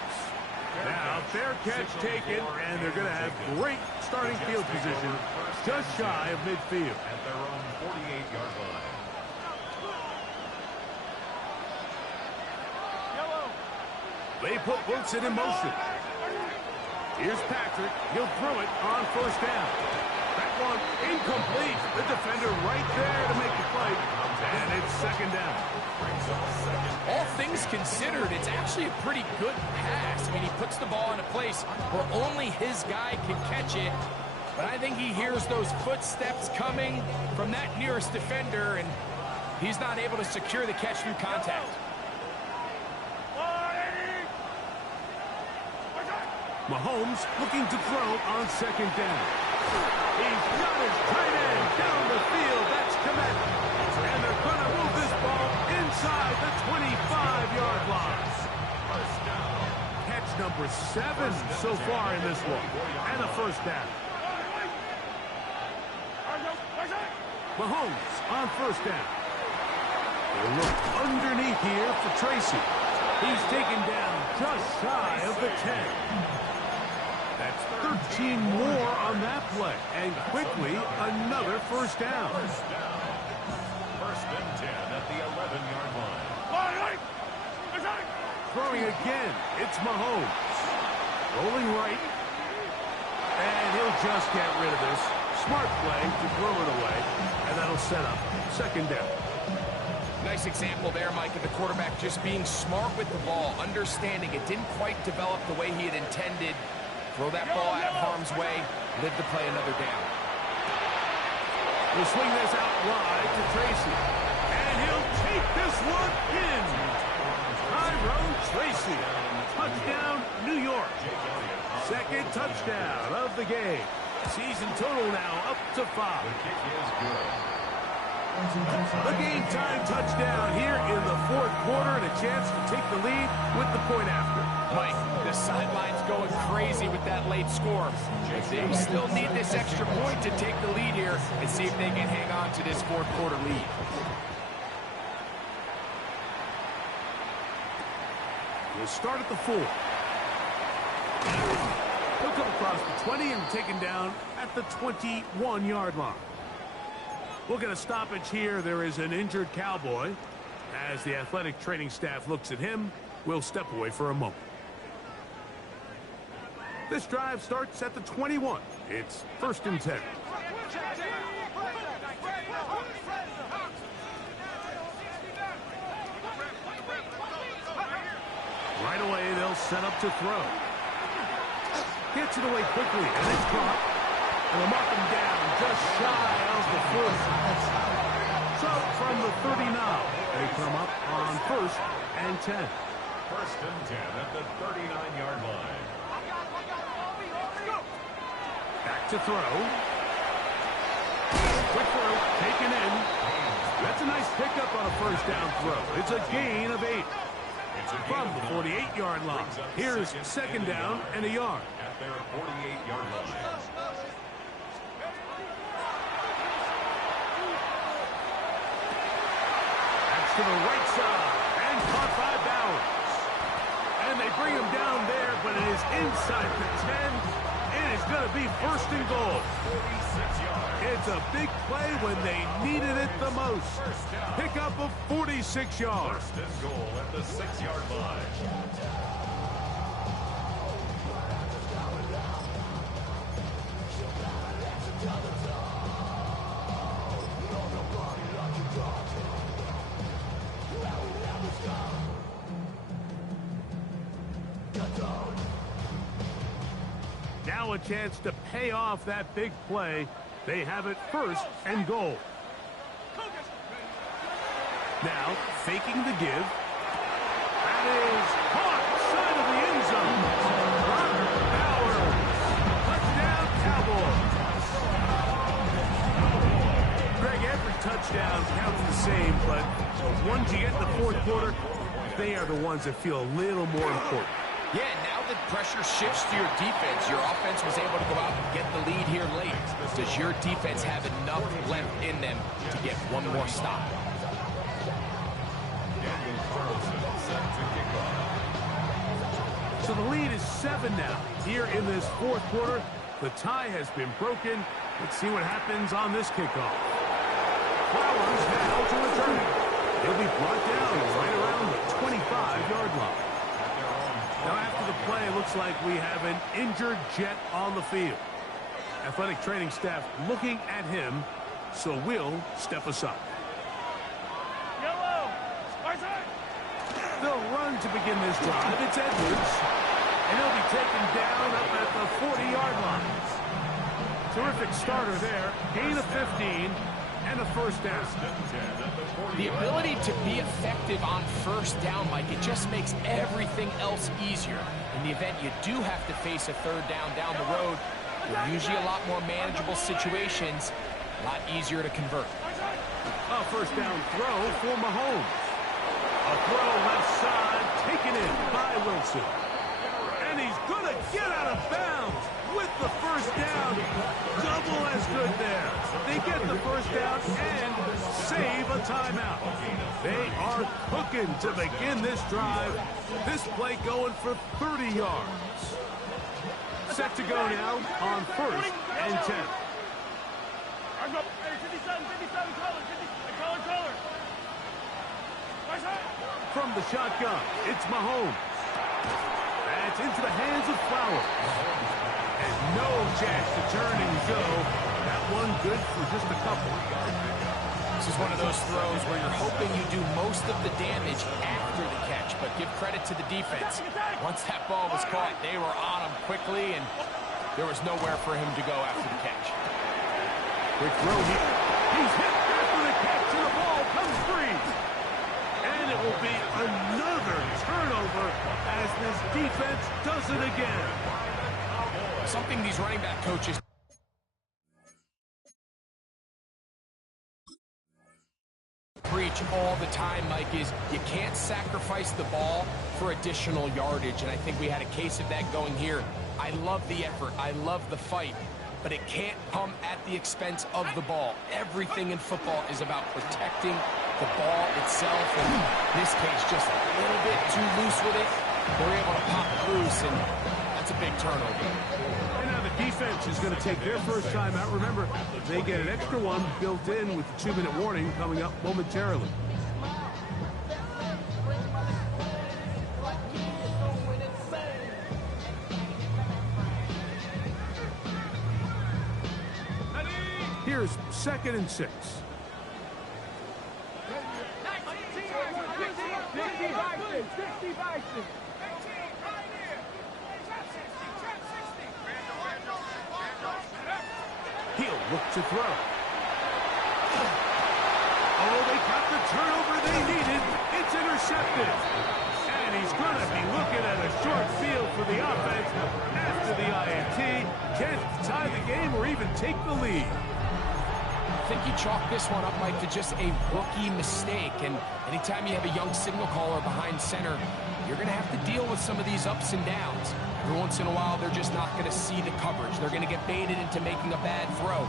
Now, fair catch taken, and they're going to have great starting field position just shy of midfield. At their own 48-yard line. They put Wilson in motion. Here's Patrick. He'll throw it on first down. That one incomplete. The defender right there to make the play. And it's second down. All things considered, it's actually a pretty good pass. I mean, he puts the ball in a place where only his guy can catch it. But I think he hears those footsteps coming from that nearest defender, and he's not able to secure the catch through contact. Mahomes looking to throw on second down. He's got his tight end down the field. That's Kmet. And they're going to move this ball inside the 25-yard line. Catch number 7 so far in this one. And a first down. Mahomes on first down. They'll look underneath here for Tracy. He's taken down just shy of the 10. That's 13 more on that play. And quickly, another first down. First and 10 at the 11-yard line. Throwing again, it's Mahomes. Rolling right. And he'll just get rid of this. Smart play to throw it away. And that'll set up second down. Nice example there, Mike, of the quarterback just being smart with the ball, understanding it didn't quite develop the way he had intended. Throw that ball out of harm's way, live to play another down. He'll swing this out wide to Tracy. And he'll take this one in. Tyrone Tracy. Touchdown, New York. Second touchdown of the game. Season total now up to 5. The kick is good. A game-time touchdown here in the fourth quarter and a chance to take the lead with the point after. Mike, the sideline's going crazy with that late score. They still need this extra point to take the lead here and see if they can hang on to this fourth quarter lead. We'll start at the 4. He'll come across the 20 and taken down at the 21-yard line. We'll get a stoppage here. There is an injured Cowboy. As the athletic training staff looks at him, we'll step away for a moment. This drive starts at the 21. It's first and 10. Right away, they'll set up to throw. Gets it away quickly, and it's caught. And they'll mark him down just shy of the 40. So from the 39, they come up on first and 10. First and 10 at the 39-yard line. Back to throw. Quick throw, taken in. That's a nice pickup on a first down throw. It's a gain of 8. From the 48-yard line. Here's second down and a yard. At their 48-yard line. That's to the right side. And caught by Bowers. And they bring him down there, but it is inside the 10. It is going to be first and goal. 46 yards. It's a big play when they needed it the most. Pickup of 46 yards. First and goal at the 6-yard line. Now a chance to pay off that big play. They have it first and goal. Now, faking the give. That is caught side of the end zone. Robert Bowers. Touchdown, Cowboys. Greg, every touchdown counts the same, but the ones you get in the fourth quarter, they are the ones that feel a little more important. Yeah, now that pressure shifts to your defense, your offense was able to go out and get the lead here late. Does your defense have enough left in them to get one more stop? Daniel Carlson set to kick off. So the lead is 7 now. Here in this fourth quarter, the tie has been broken. Let's see what happens on this kickoff. Flowers now to return it. He'll be brought down right around the 25-yard line. Now after the play, it looks like we have an injured Jet on the field. Athletic training staff looking at him, so we'll step aside. They'll run to begin this drive. It's Edwards. And he'll be taken down up at the 40-yard line. Terrific starter there. Gain of 15 and a first down. The ability to be effective on first down, Mike, it just makes everything else easier. In the event you do have to face a third down the road, they're usually a lot more manageable situations, a lot easier to convert. A first down throw for Mahomes. A throw left side, taken in by Wilson. And he's going to get out of bounds with the first down. Double as good there. They get the first down and save a timeout. They are cooking to begin this drive. This play going for 30 yards. set to go now on 1st and 10. From the shotgun, it's Mahomes. That's into the hands of Flowers. And no chance to turn and go. That one good for just a couple. This is one of those throws where you're hoping you do most of the damage after the catch, but give credit to the defense. Once that ball was caught, they were on him quickly, and there was nowhere for him to go after the catch. Quick throw here. He's hit after the catch, and the ball comes free. And it will be another turnover as this defense does it again. Something these running back coaches preach all the time, Mike, is you can't sacrifice the ball for additional yardage, and I think we had a case of that going here. I love the effort. I love the fight, but it can't come at the expense of the ball. Everything in football is about protecting the ball itself, and in this case, just a little bit too loose with it. They're able to pop it loose, and that's a big turnover. And now the defense is going to take their first time out. Remember, they get an extra one built in with the 2-minute warning coming up momentarily. Here's 2nd and 6. He'll look to throw. Oh, they got the turnover they needed. It's intercepted. And he's going to be looking at a short field for the offense after the INT. Can't tie the game or even take the lead. I think you chalk this one up, Mike, to just a rookie mistake. And anytime you have a young signal caller behind center, you're going to have to deal with some of these ups and downs. Every once in a while, they're just not going to see the coverage. They're going to get baited into making a bad throw.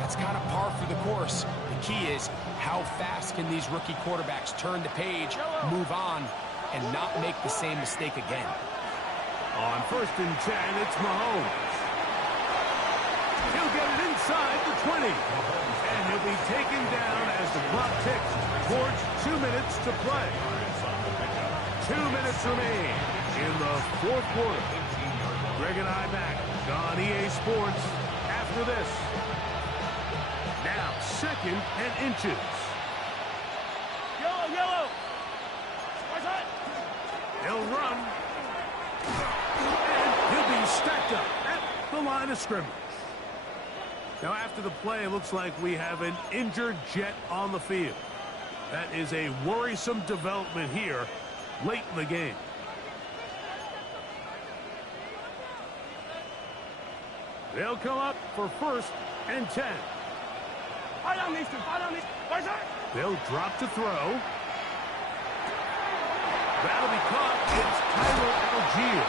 That's kind of par for the course. The key is how fast can these rookie quarterbacks turn the page, move on, and not make the same mistake again. On 1st and 10, it's Mahomes. He'll get it inside the 20. And he'll be taken down as the clock ticks towards 2 minutes to play. 2 minutes remain in the 4th quarter. Greg and I back on EA Sports after this. Now 2nd and inches. Yellow. He'll run. And he'll be stacked up at the line of scrimmage. Now after the play, it looks like we have an injured Jet on the field. That is a worrisome development here late in the game. They'll come up for 1st and 10. They'll drop to throw. That'll be caught. It's Tyler Algier.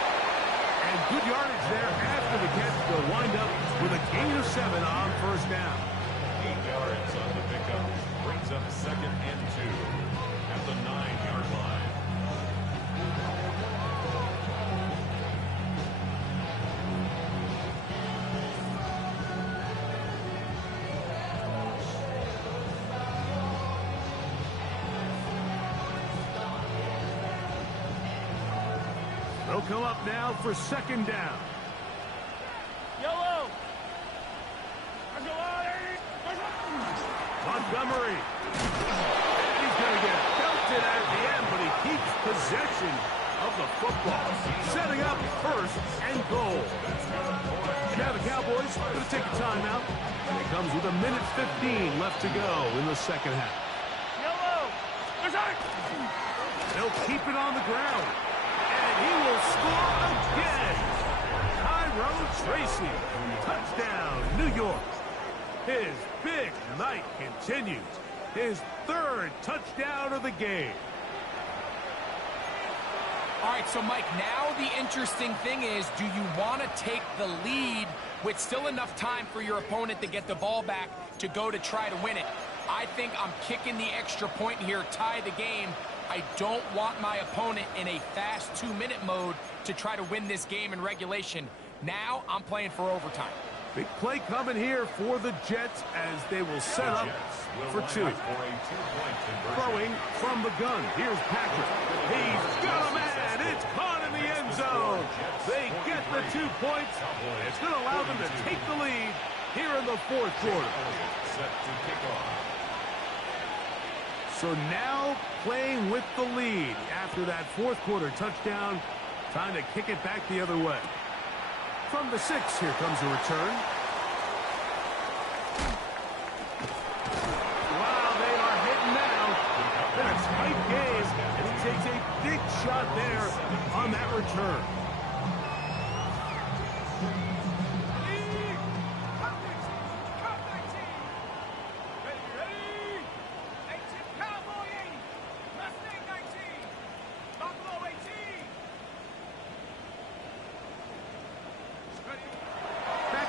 And good yardage there after the catch. They'll wind up with a gain of 7 on 1st down. 8 yards on the pickup. Brings up 2nd and 2 at the 9-yard line. They'll come up now for 2nd down. Yellow. Montgomery. And he's going to get belted at the end, but he keeps possession of the football. Setting up 1st and goal. Now the Cowboys are going to take a timeout. It comes with 1:15 left to go in the 2nd half. Yellow. They'll keep it on the ground. And he will score again. Tyrone Tracy. Touchdown, New York. His big night continues. His 3rd touchdown of the game. All right, so Mike, now the interesting thing is, do you want to take the lead with still enough time for your opponent to get the ball back to go to try to win it? I think I'm kicking the extra point here, tie the game. I don't want my opponent in a fast 2-minute mode to try to win this game in regulation. Now I'm playing for overtime. Big play coming here for the Jets as they will set up for two. Throwing from the gun. Here's Patrick. He's got a man. It's caught in the end zone. They get the 2 points. It's going to allow them to take the lead here in the fourth quarter. So now playing with the lead after that fourth quarter touchdown. Time to kick it back the other way. From the 6, here comes a return. Wow, they are hitting now. Been a tight game, and he takes a big shot there on that return.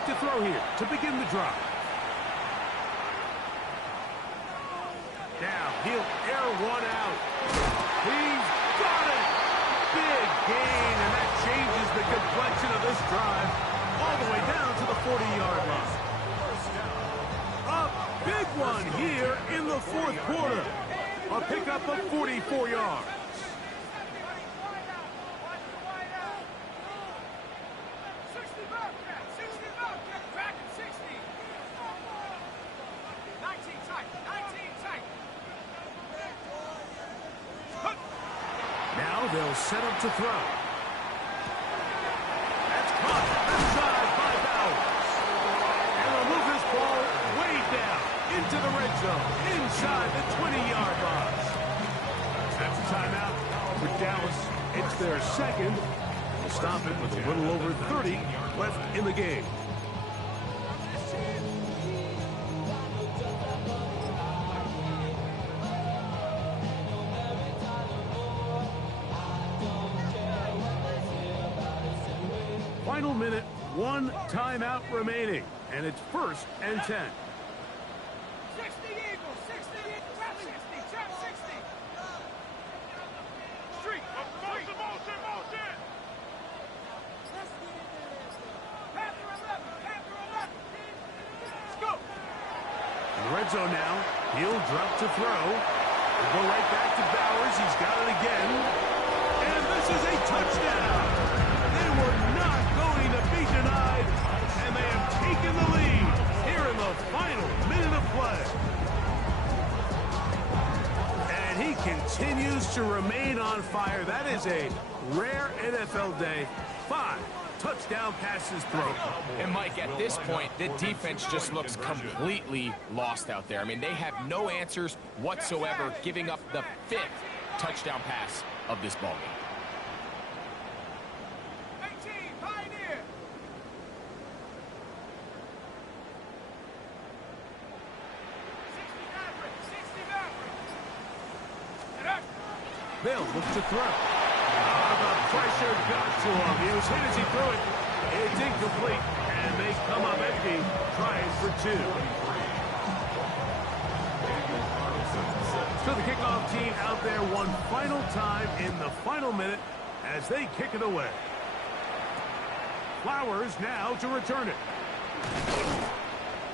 To throw here to begin the drive. Now he'll air one out. He's got it. Big gain, and that changes the complexion of this drive all the way down to the 40-yard line. A big one here in the fourth quarter. A pickup of 44 yards. They'll set up to throw. That's caught outside by Bowers. And they'll move this ball way down into the red zone, inside the 20-yard line. That's a timeout for Dallas. It's their second. They'll stop it with a little over 30 left in the game. Final minute, 1 timeout remaining, and it's 1st and 10. 60 Eagles, 60 Eagles, trap 60, trap 60. Street, motion. Panther 11, let's go. In the red zone now, he'll drop to throw. He'll go right back to Bowers, he's got it again. And this is a touchdown. They were not going to be denied, and they have taken the lead here in the final minute of play. And he continues to remain on fire. That is a rare NFL day. 5 touchdown passes thrown. And Mike, at this point, the defense just looks completely lost out there. I mean, they have no answers whatsoever, giving up the 5th touchdown pass of this ballgame. They'll look to throw. The pressure got to him. He was hit as he threw it. It's incomplete, and they come up empty, trying for 2. So the kickoff team out there one final time in the final minute as they kick it away. Flowers now to return it.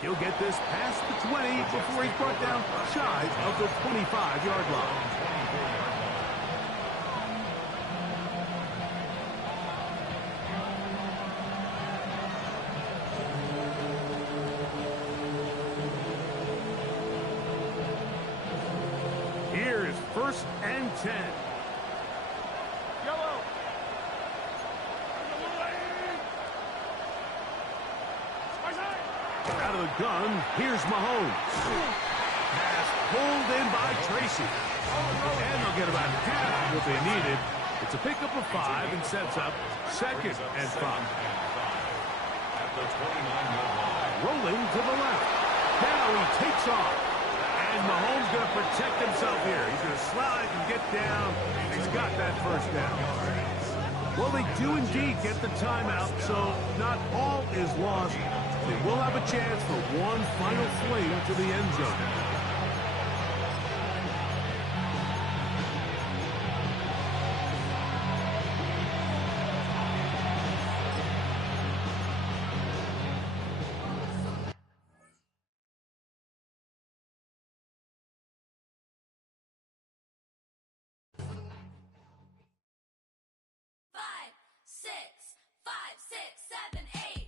He'll get this past the 20 before he's brought down shy of the 25-yard line. Here's 1st and 10. Yellow. Out of the gun, here's Mahomes. Pass pulled in by Tracy. And they'll get about half what they needed. It's a pickup of 5 and sets up 2nd and 5. Rolling to the left. Now he takes off. And Mahomes going to protect himself here. He's going to slide and get down. He's got that 1st down. Well, they do indeed get the timeout, so not all is lost. They will have a chance for one final fling to the end zone. 6, 5, 6, 7, 8.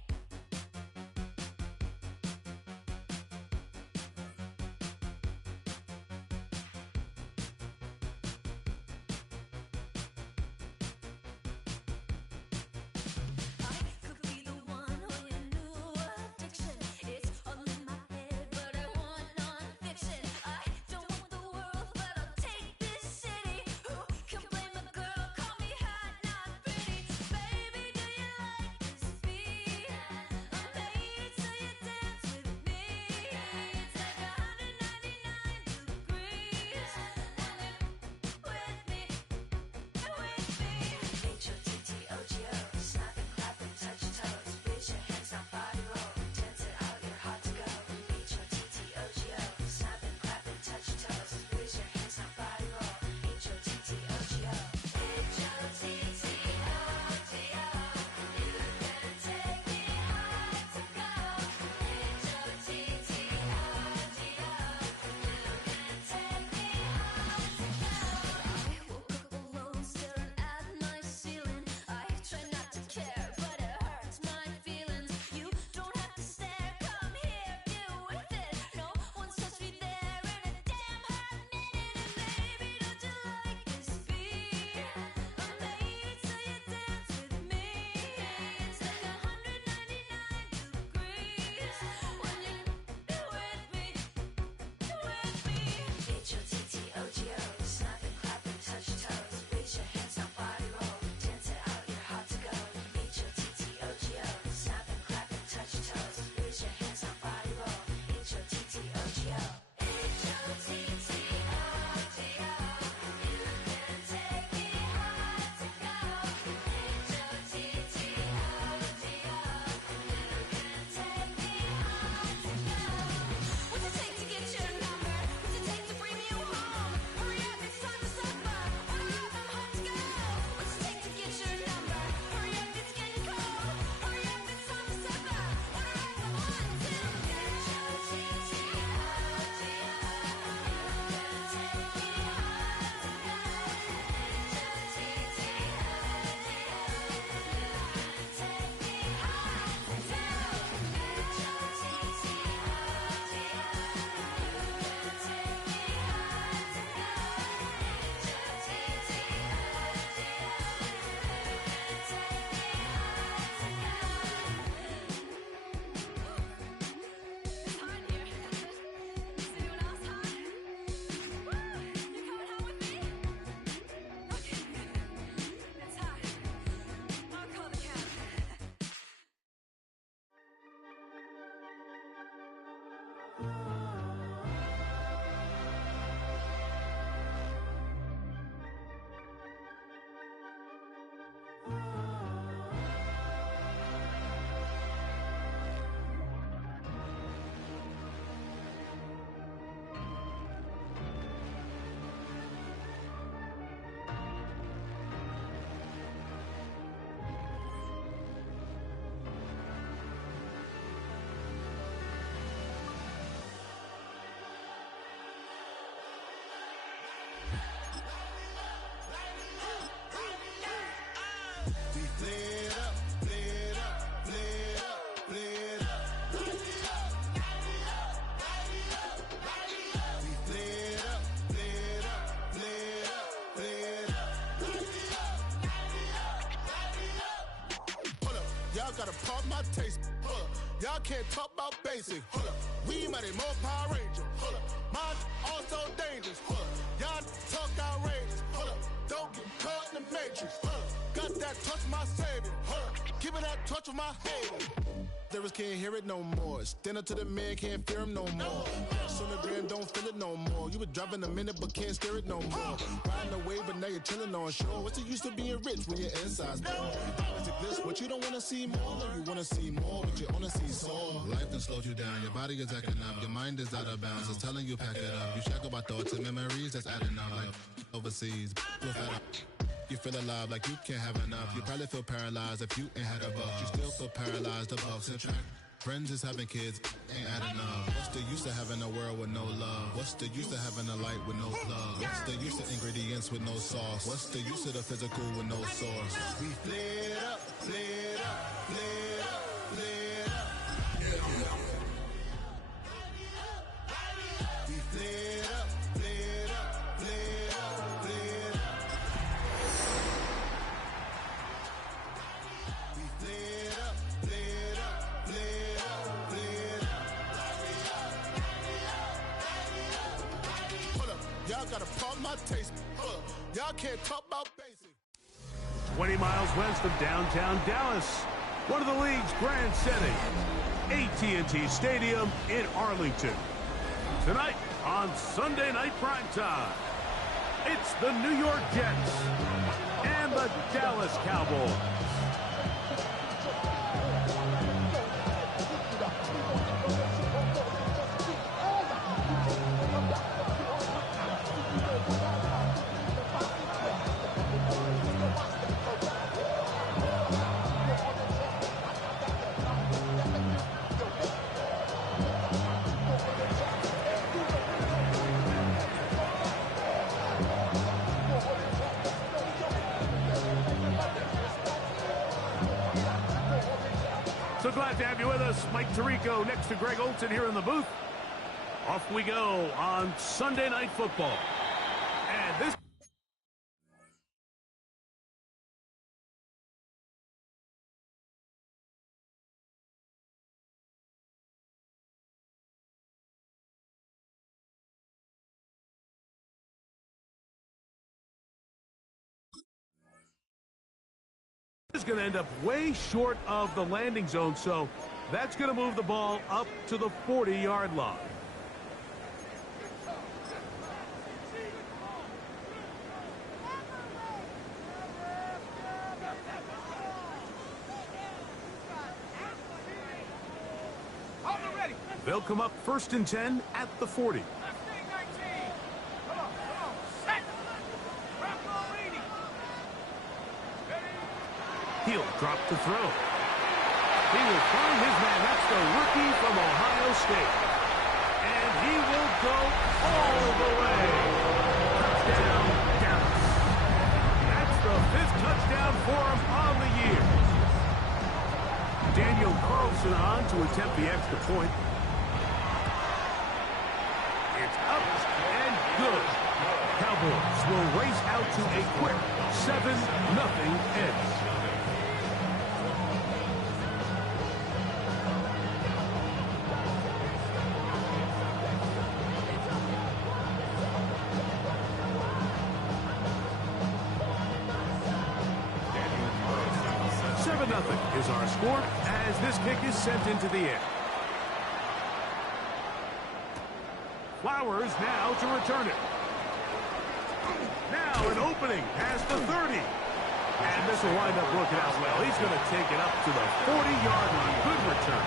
Gotta pump my taste. Hold up. Y'all can't talk about basic. Hold up. We mighty more Power Ranger. Hold up. Mine also dangerous. Hold up. Y'all talk outrageous. Hold up. Don't get caught in the matrix. Hold up. Got that touch my savior. Hold up. Give me that touch of my hater. Lyrics can't hear it no more. Stand up to the man, can't fear him no more. Sonogram don't feel it no more. You been driving a minute but can't steer it no more. Riding a wave but now you're chilling on shore. What's the use of being rich when your inside's poor? Is it this what you don't wanna see more? No, you wanna see more, but you wanna see sore. Life done slowed you down. Your body is acting up. Your mind is out of bounds. It's telling you pack it up. You shackle by thoughts and memories that's adding up. Like overseas, you feel alive like you can't have enough. You probably feel paralyzed if you ain't had a buck. You still feel paralyzed above. Subtract Friends is having kids, ain't adding up. What's the use of having a world with no love? What's the use of having a light with no love? What's the use of ingredients with no sauce? What's the use of the physical with no source? We flared up, flared up, flared up, flared up. We flared up, flared up, flared up, flared up. We flared up, flared up, flared up, flared up. Hold up, y'all got a problem, my taste. Hold up, y'all can't talk about basic. 20 miles west of downtown Dallas, one of the league's grand settings, AT&T Stadium in Arlington. Tonight on Sunday Night Primetime, it's the New York Jets and the Dallas Cowboys. So glad to have you with us. Mike Tirico next to Greg Olson here in the booth. Off we go on Sunday Night Football. And this is going to end up way short of the landing zone, so that's going to move the ball up to the 40-yard line. They'll come up 1st and 10 at the 40. He'll drop to throw. He will find his man. That's the rookie from Ohio State. And he will go all the way. Touchdown, Dallas. That's the 5th touchdown for him on the year. Daniel Carlson on to attempt the extra point. It's up and good. Cowboys will race out to a quick 7-0 edge. Is our score as this kick is sent into the air. Flowers now to return it. Now an opening past the 30. And this will wind up working out well. He's going to take it up to the 40-yard line. Good return.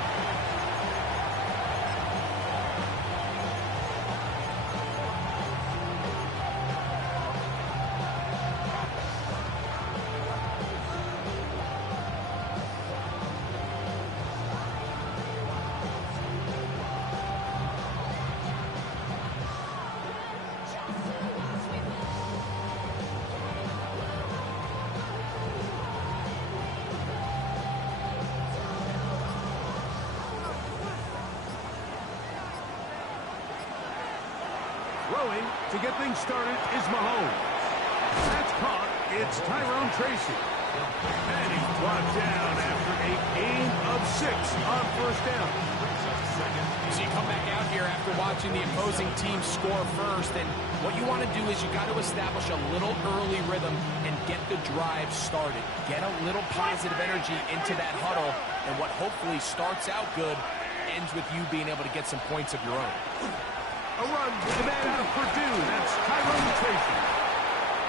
Throwing to get things started is Mahomes. That's caught. It's Tyrone Tracy. And he's brought down after a gain of 6 on 1st down. So you come back out here after watching the opposing team score first, and what you want to do is you got to establish a little early rhythm and get the drive started. Get a little positive energy into that huddle, and what hopefully starts out good ends with you being able to get some points of your own. A run to the man out of Purdue. That's Tyrone Tracy.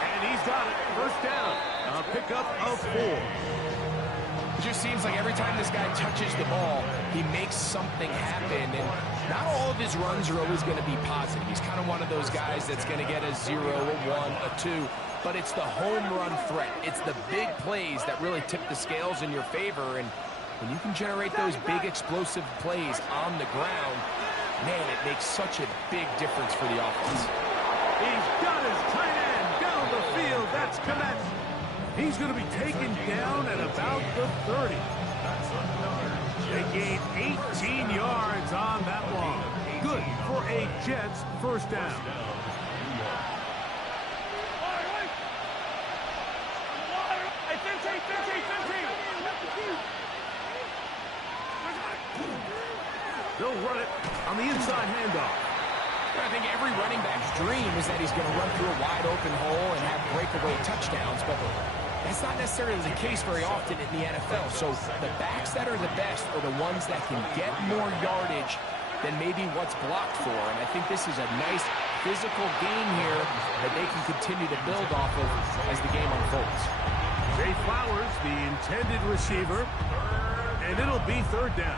And he's got it. 1st down. A pickup of 4. It just seems like every time this guy touches the ball, he makes something happen. And not all of his runs are always going to be positive. He's kind of one of those guys that's going to get a 0, a 1, a 2. But it's the home run threat. It's the big plays that really tip the scales in your favor. And When you can generate those big explosive plays on the ground, man, it makes such a big difference for the offense. He's got his tight end down the field. That's Kmet. He's going to be taken down at about the 30. They gained 18 yards on that one. Good for a Jets first down. They'll run it on the inside handoff. I think every running back's dream is that he's going to run through a wide open hole and have breakaway touchdowns, but that's not necessarily the case very often in the NFL. So the backs that are the best are the ones that can get more yardage than maybe what's blocked for. And I think this is a nice physical game here that they can continue to build off of as the game unfolds. Zay Flowers, the intended receiver, and it'll be third down.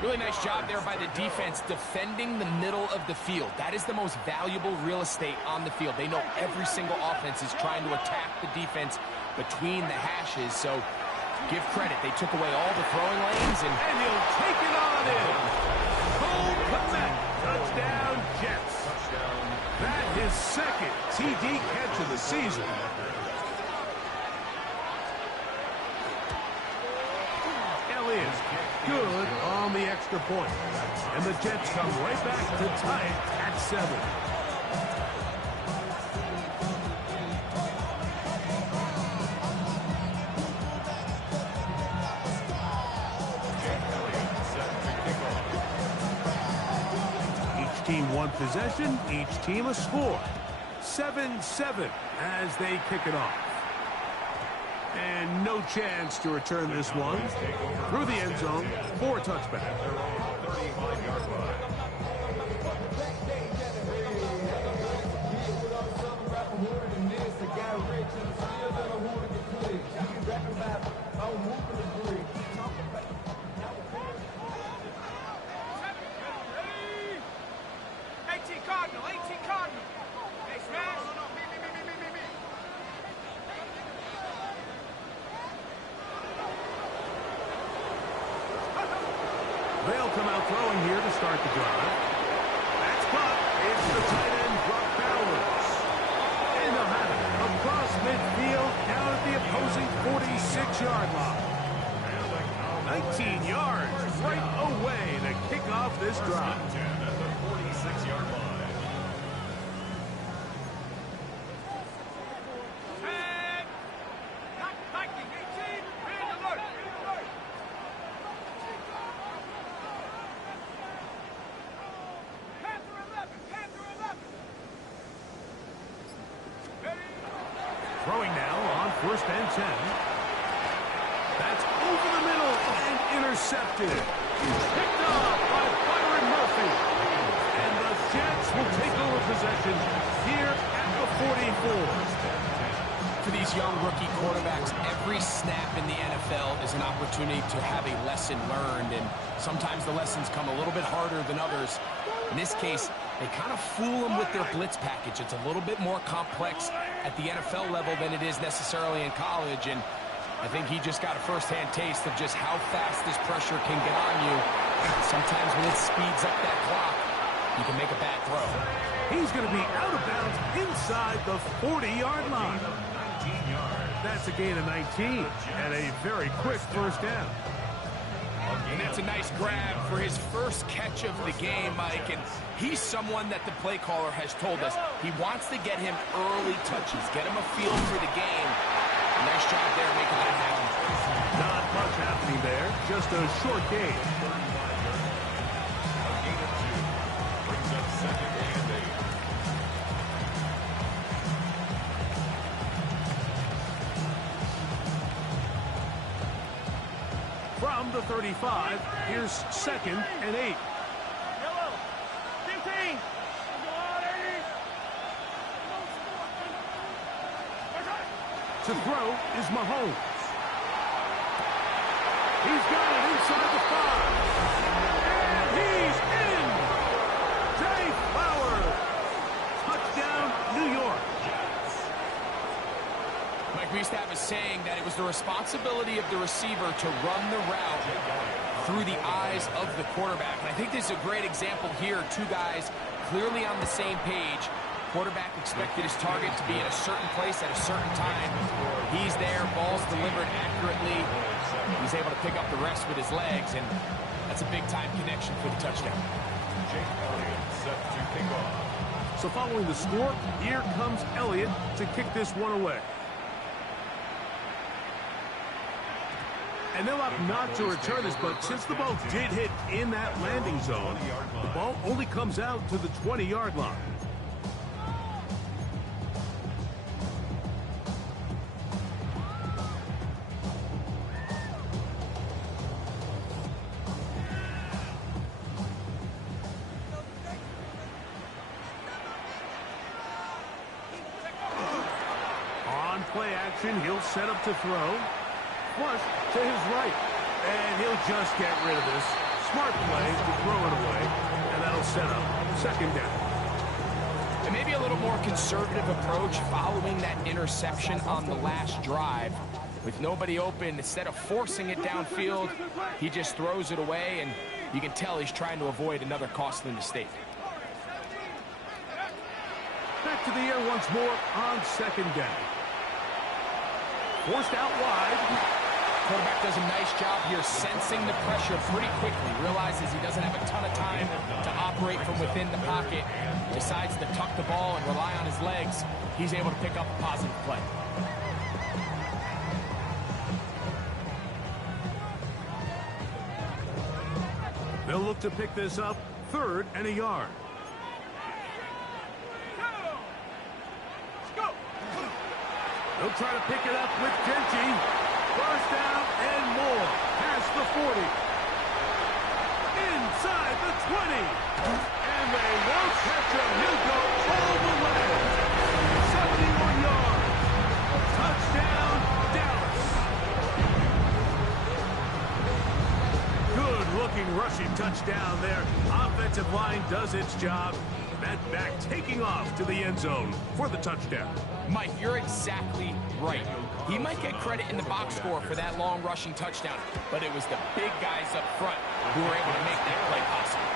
Really nice job there by the defense defending the middle of the field. That is the most valuable real estate on the field. They know every single offense is trying to attack the defense between the hashes. So give credit. They took away all the throwing lanes. And he'll take it on in. Cole Kmet, touchdown Jets. That his second TD catch of the season. Elliott, good on the extra point. And the Jets come right back to tie it at 7. Each team one possession, each team a score. 7-7 as they kick it off. And no chance to return this one through the end zone for a touchback. They'll come out throwing here to start the drive. That's caught. It's the tight end, Brock Bowers. And they'll have it across midfield down at the opposing 46-yard line. 19 yards right away to kick off this drive. At the 46-yard line. Throwing now on 1st and 10. That's over the middle and intercepted. Picked off by Byron Murphy. And the Jets will take over possession here at the 44. For these young rookie quarterbacks, every snap in the NFL is an opportunity to have a lesson learned, and sometimes the lessons come a little bit harder than others. In this case, they kind of fool them with their blitz package. It's a little bit more complex at the NFL level than it is necessarily in college, and I think he just got a first-hand taste of just how fast this pressure can get on you. Sometimes when it speeds up that clock, you can make a bad throw. He's going to be out of bounds inside the 40-yard line. That's a gain of 19 and a very quick first down. And that's a nice grab for his first catch of the game, Mike. And he's someone that the play caller has told us he wants to get him early touches, get him a feel for the game. Nice job there making that happen. Not much happening there, just a short gain. A gain of 2 brings up 2nd and 8. From the 35, here's 2nd and 8. Yellow. 15. To throw is Mahomes. He's got it inside the 5. And he's in! Zay Flowers. Touchdown, New York. Mike, we used to have a saying that it was was the responsibility of the receiver to run the route through the eyes of the quarterback. And I think this is a great example here. Two guys clearly on the same page. Quarterback expected his target to be in a certain place at a certain time. He's there, ball's delivered accurately. He's able to pick up the rest with his legs, and that's a big-time connection for the touchdown. Jake Elliott set to kick off. So following the score, here comes Elliott to kick this one away. And they'll opt not to return this, but since the ball did hit in that landing zone, the ball only comes out to the 20-yard line. On play action, he'll set up to throw. Flush to his right. And he'll just get rid of this. Smart play to throw it away. And that'll set up second down. And maybe a little more conservative approach following that interception on the last drive. With nobody open, instead of forcing it downfield, he just throws it away, and you can tell he's trying to avoid another costly mistake. Back to the air once more on second down. Forced out wide. Quarterback does a nice job here sensing the pressure pretty quickly. Realizes he doesn't have a ton of time to operate from within the pocket. Decides to tuck the ball and rely on his legs. He's able to pick up a positive play. They'll look to pick this up, 3rd and a yard. They'll try to pick it up with Genty. First down and more. Past the 40. Inside the 20. And they won't catch him. He'll go all the way. 71 yards. Touchdown, Dallas. Good-looking rushing touchdown there. Offensive line does its job. That back taking off to the end zone for the touchdown. Mike, you're exactly right. He might get credit in the box score for that long rushing touchdown, but it was the big guys up front who were able to make that play possible.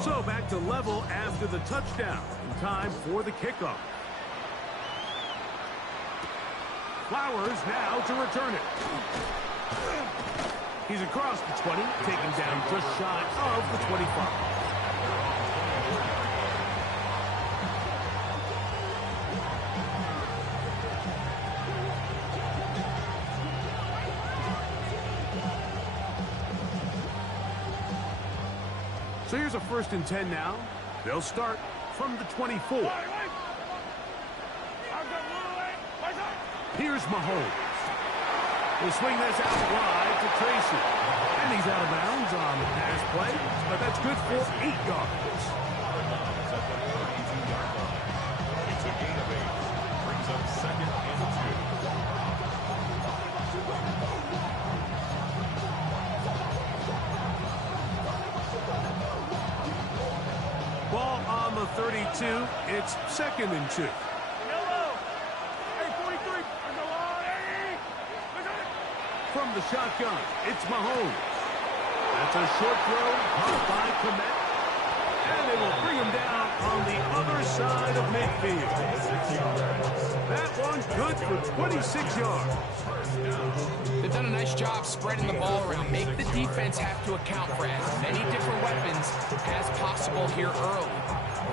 So back to level after the touchdown. In time for the kickoff. Flowers now to return it. He's across the 20, taken down just shy of the 25. So here's a 1st and 10 now. They'll start from the 24. Here's Mahomes. He'll swing this out wide to Tracy. And he's out of bounds on the pass play, but that's good for 8 yards. It's a gain of 8. Brings up 2nd and 2. Ball on the 32. It's 2nd and 2. From the shotgun, it's Mahomes. That's a short throw, caught by Kmet. And they will bring him down on the other side of midfield. That one good for 26 yards. They've done a nice job spreading the ball around. Make the defense have to account for as many different weapons as possible here early.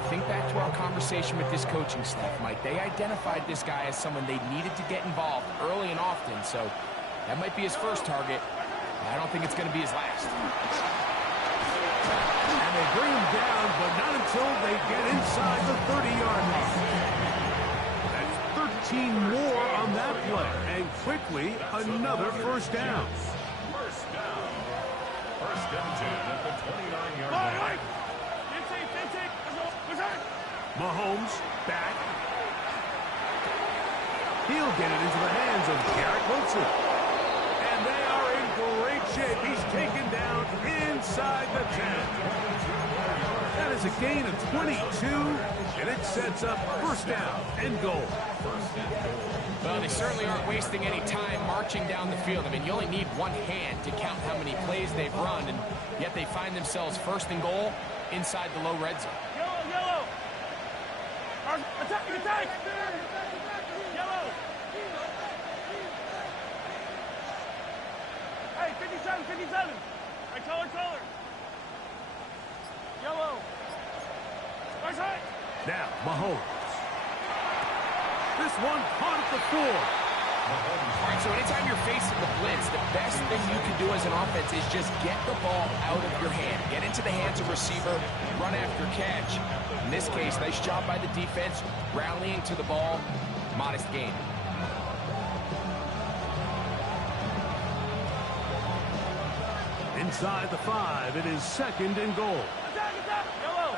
Think back to our conversation with this coaching staff, Mike. They identified this guy as someone they needed to get involved early and often, so that might be his first target. I don't think it's going to be his last. And they bring him down, but not until they get inside the 30-yard line. That's 13 more on that play. And quickly, another first down. First down. 1st and 10 at the 29-yard line. Mahomes back. He'll get it into the hands of Garrett Wilson. And they are in great shape. He's taken down inside the 10. That is a gain of 22, and it sets up first down and goal. Well, they certainly aren't wasting any time marching down the field. I mean, you only need one hand to count how many plays they've run, and yet they find themselves first and goal inside the low red zone. Yellow, yellow. Attack, attack. Yellow. Hey, 57, 57. Right, color. Yellow. Right side. Now, Mahomes. This one caught at the 4. All right, so anytime you're facing the blitz, the best thing you can do as an offense is just get the ball out of your hand. Get into the hands of receiver, run after catch. In this case, nice job by the defense, rallying to the ball, modest gain. Inside the 5, it is second and goal. Attack, attack. Yellow.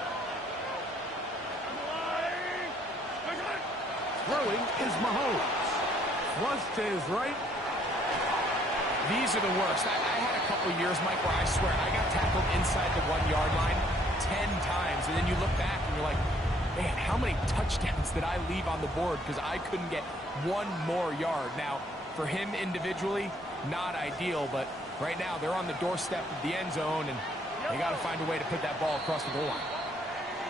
On the line. Right side. Throwing is Mahomes. Flush to his right. These are the worst. I had a couple years, Mike, where I swear I got tackled inside the 1-yard line 10 times, and then you look back and you're like, man, how many touchdowns did I leave on the board because I couldn't get one more yard? Now, for him individually, not ideal, but right now they're on the doorstep of the end zone, and they got to find a way to put that ball across the goal line.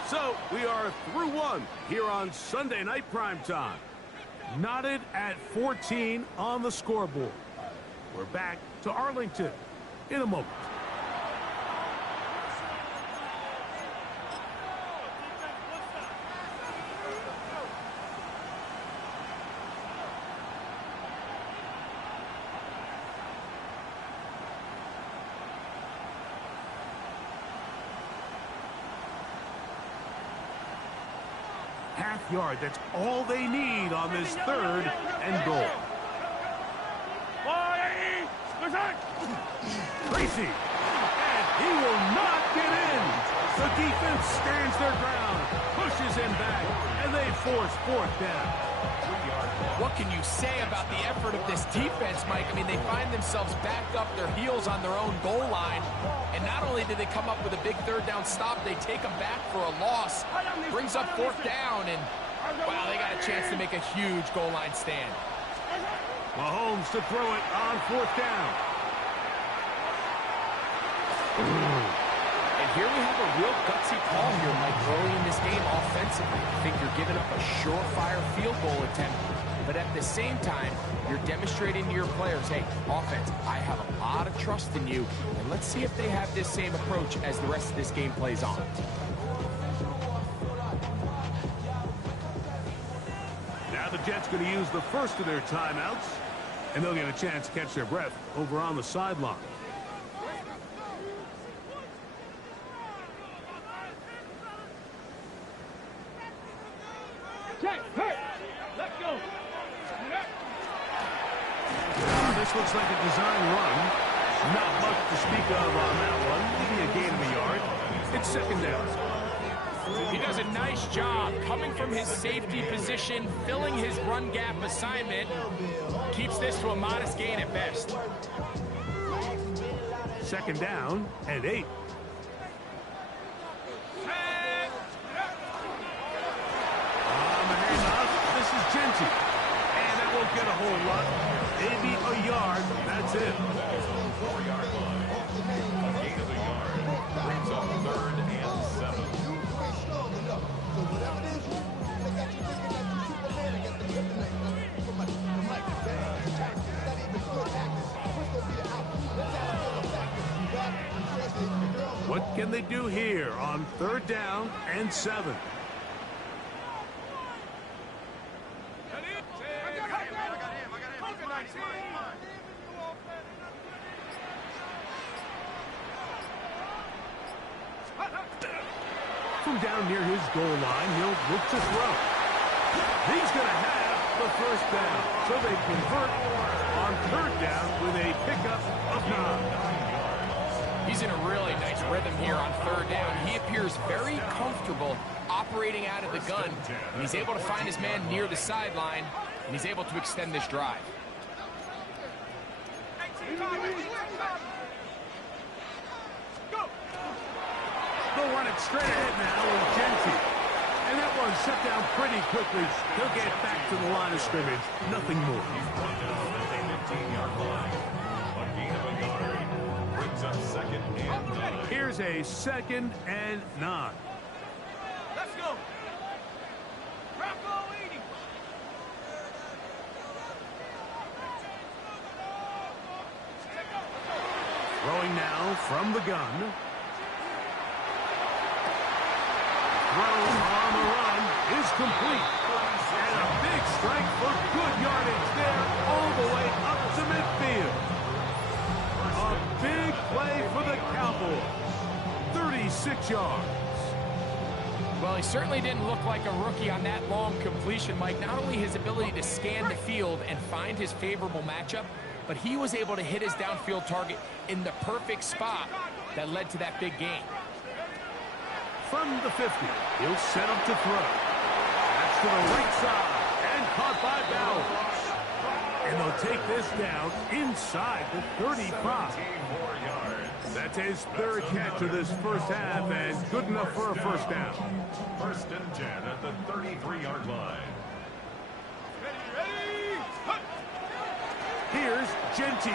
So, we are through one here on Sunday Night Primetime. Knotted at 14 on the scoreboard. We're back to Arlington in a moment. Half yard, that's all they need on this third and goal. Tracy, and he will not get in. The defense stands their ground, pushes him back, and they force fourth down. What can you say about the effort of this defense, Mike? I mean, they find themselves back up their heels on their own goal line, and not only did they come up with a big third down stop, they take them back for a loss. Brings up fourth down, and wow, they got a chance to make a huge goal line stand. Mahomes to throw it on fourth down. And here we have a real gutsy call here, Mike, early in this game offensively. I think you're giving up a surefire field goal attempt, but at the same time, you're demonstrating to your players, hey, offense, I have a lot of trust in you, and let's see if they have this same approach as the rest of this game plays on. Now the Jets going to use the first of their timeouts, and they'll get a chance to catch their breath over on the sideline. This looks like a design run. Not much to speak of on that one. Maybe a gain of a yard. It's second down. He does a nice job coming from his safety position, filling his run gap assignment. Keeps this to a modest gain at best. Second down and 8. On the handoff, this is Genty. And that won't get a whole lot. Maybe a yard. That's it. 4-yard line. A gain of a yard. Brings up third and 7. What can they do here on third down and 7? From down near his goal line, he'll look to throw. He's going to have the first down. So they convert on third down with a pickup of 9. He's in a really nice rhythm here on third down. He appears very comfortable operating out of the gun. And he's able to find his man near the sideline. and he's able to extend this drive. They'll run it straight ahead now with Genty. And that one shut down pretty quickly. He'll get back to the line of scrimmage. Nothing more. He's brought down at the 15-yard line. A gain of a yard. Brings up 2nd and 9. Here's a 2nd and 9. Let's go. Bravo 80. Throwing now from the gun. Throw on the run is complete. And a big strike for good yardage there all the way up to midfield. A big play for the Cowboys. 36 yards. Well, he certainly didn't look like a rookie on that long completion, Mike. Not only his ability to scan the field and find his favorable matchup, but he was able to hit his downfield target in the perfect spot that led to that big gain. From the 50, he'll set up to throw. That's to the right side and caught by Bowers. And they'll take this down inside the 35. That's his 3rd catch of this first half and good enough for a first down. 1st and 10 at the 33-yard line. Ready? Hut. Here's Genty.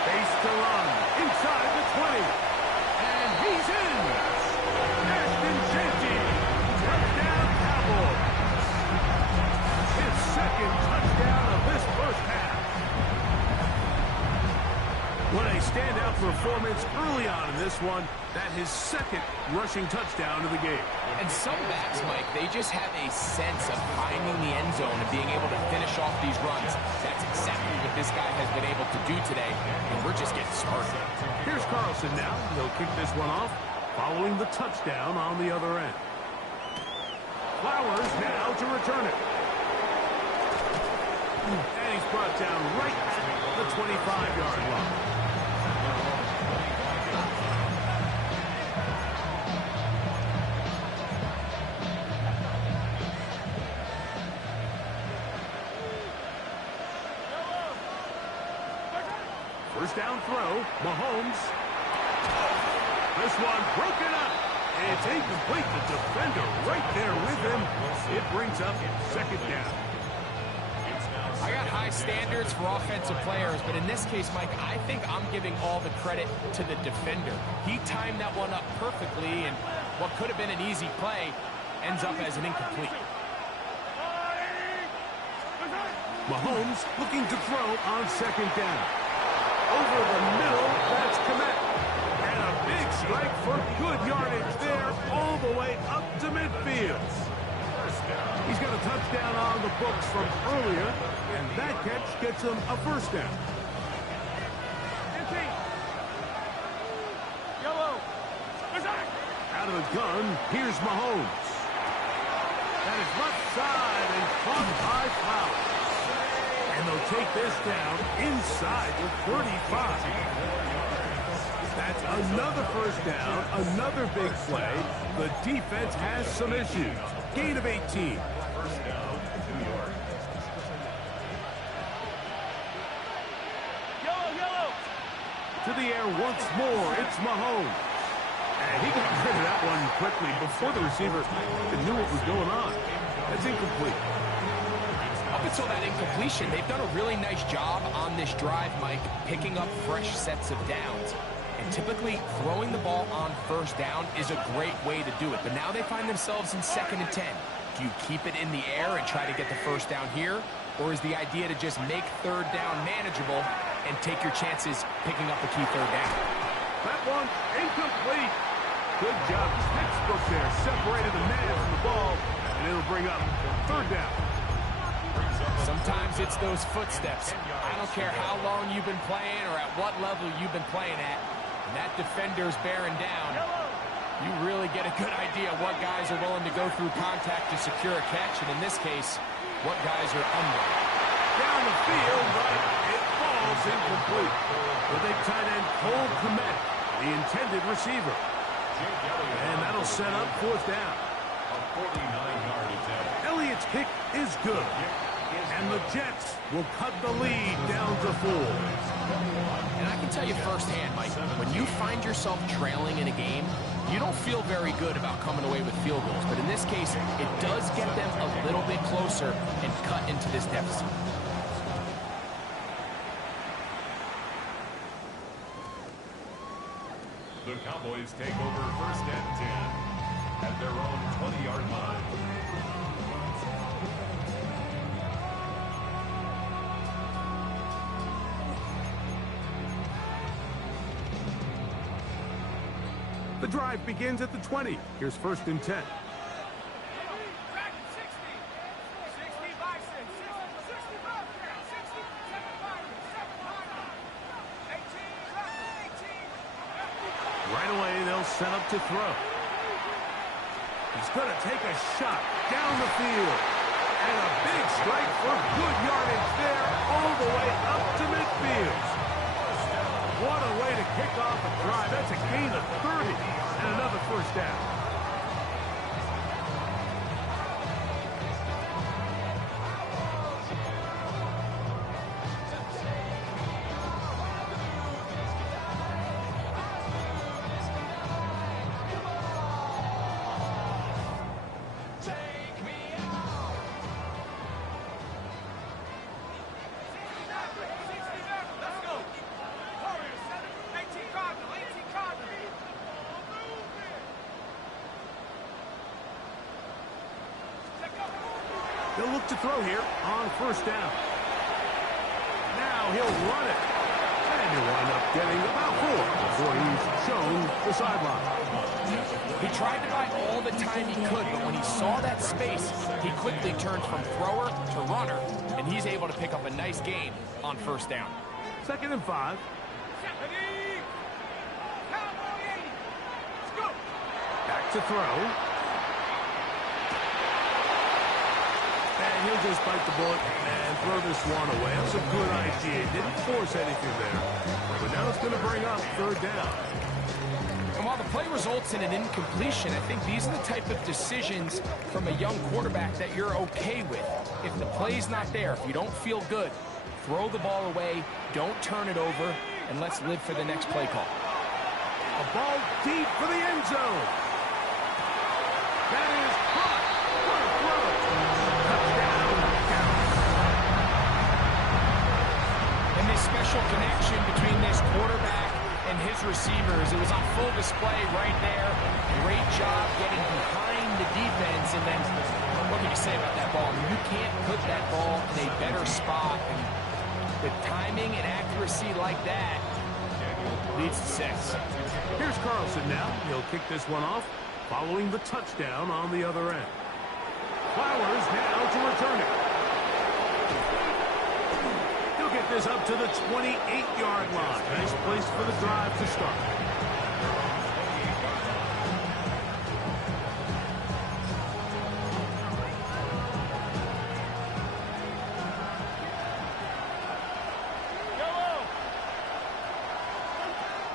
Space to run inside the 20. And he's in. Ashton Genty. Touchdown Cowboys. His 2nd touchdown of this first half. What a standout performance early on in this one. That his 2nd rushing touchdown of the game. And some backs, Mike, they just have a sense of finding the end zone and being able to finish off these runs. That's exactly what this guy has been able to do today, and we're just getting started. Here's Carlson now. He'll kick this one off, following the touchdown on the other end. Flowers now to return it. And he's brought down right at the 25-yard line. First down throw, Mahomes. This one broken up. And it's incomplete. The defender right there with him. It brings up 2nd down. I got high standards for offensive players, but in this case, Mike, I think I'm giving all the credit to the defender. He timed that one up perfectly, and what could have been an easy play ends up as an incomplete. Mahomes looking to throw on 2nd down. Over the middle, that's Kmet. And a big strike for good yardage there all the way up to midfield. He's got a touchdown on the books from earlier, and that catch gets him a first down. Yellow. Out of the gun, here's Mahomes. That is left side and caught by Flowers. And they'll take this down inside the 35. That's another first down, another big play. The defense has some issues. Gain of 18. First down, New York. Yellow. To the air once more, it's Mahomes. And he got rid of that one quickly before the receiver even knew what was going on. That's incomplete. Up until that incompletion, they've done a really nice job on this drive, Mike, picking up fresh sets of downs. And typically, throwing the ball on first down is a great way to do it. But now they find themselves in 2nd and 10. Do you keep it in the air and try to get the first down here? Or is the idea to just make 3rd down manageable and take your chances picking up a key 3rd down? That one incomplete. Good job. Textbook there. Separated the man from the ball. And it'll bring up 3rd down. Sometimes it's those footsteps. I don't care how long you've been playing or at what level you've been playing at. When that defender's bearing down, you really get a good idea of what guys are willing to go through contact to secure a catch, and in this case, what guys are under. Down the field, but it falls incomplete. The big tight end, Cole Kmet, the intended receiver. And that'll set up 4th down. A 49-yard attempt. Elliott Giants' kick is good. And the Jets will cut the lead down to 4. And I can tell you firsthand, Mike, when you find yourself trailing in a game, you don't feel very good about coming away with field goals. But in this case, it does get them a little bit closer and cut into this deficit. The Cowboys take over 1st and 10 at their own 20-yard line. The drive begins at the 20. Here's 1st and 10. Right away, they'll set up to throw. He's going to take a shot down the field. And a big strike for good yardage there all the way up to midfield. What a way to kick off a drive. That's a gain of 30 and another 1st down. He'll look to throw here on 1st down. Now he'll run it. And he'll wind up getting about 4 before he's shown the sideline. He tried to buy all the time he could, but when he saw that space, he quickly turned from thrower to runner, and he's able to pick up a nice gain on 1st down. 2nd and 5. Back to throw. And he'll just bite the bullet and throw this one away. That's a good idea. Didn't force anything there. But now it's going to bring up 3rd down. And while the play results in an incompletion, I think these are the type of decisions from a young quarterback that you're okay with. If the play's not there, if you don't feel good, throw the ball away, don't turn it over, and let's live for the next play call. A ball deep for the end zone. That is caught. What a throw. And this special connection between this quarterback and his receivers, it was on full display right there. Great job getting behind the defense. And then, what can you say about that ball? I mean, you can't put that ball in a better spot. And with timing and accuracy like that, leads to 6. Here's Carlson now. He'll kick this one off following the touchdown on the other end. Flowers now to return it. He'll get this up to the 28-yard line. Nice place for the drive to start.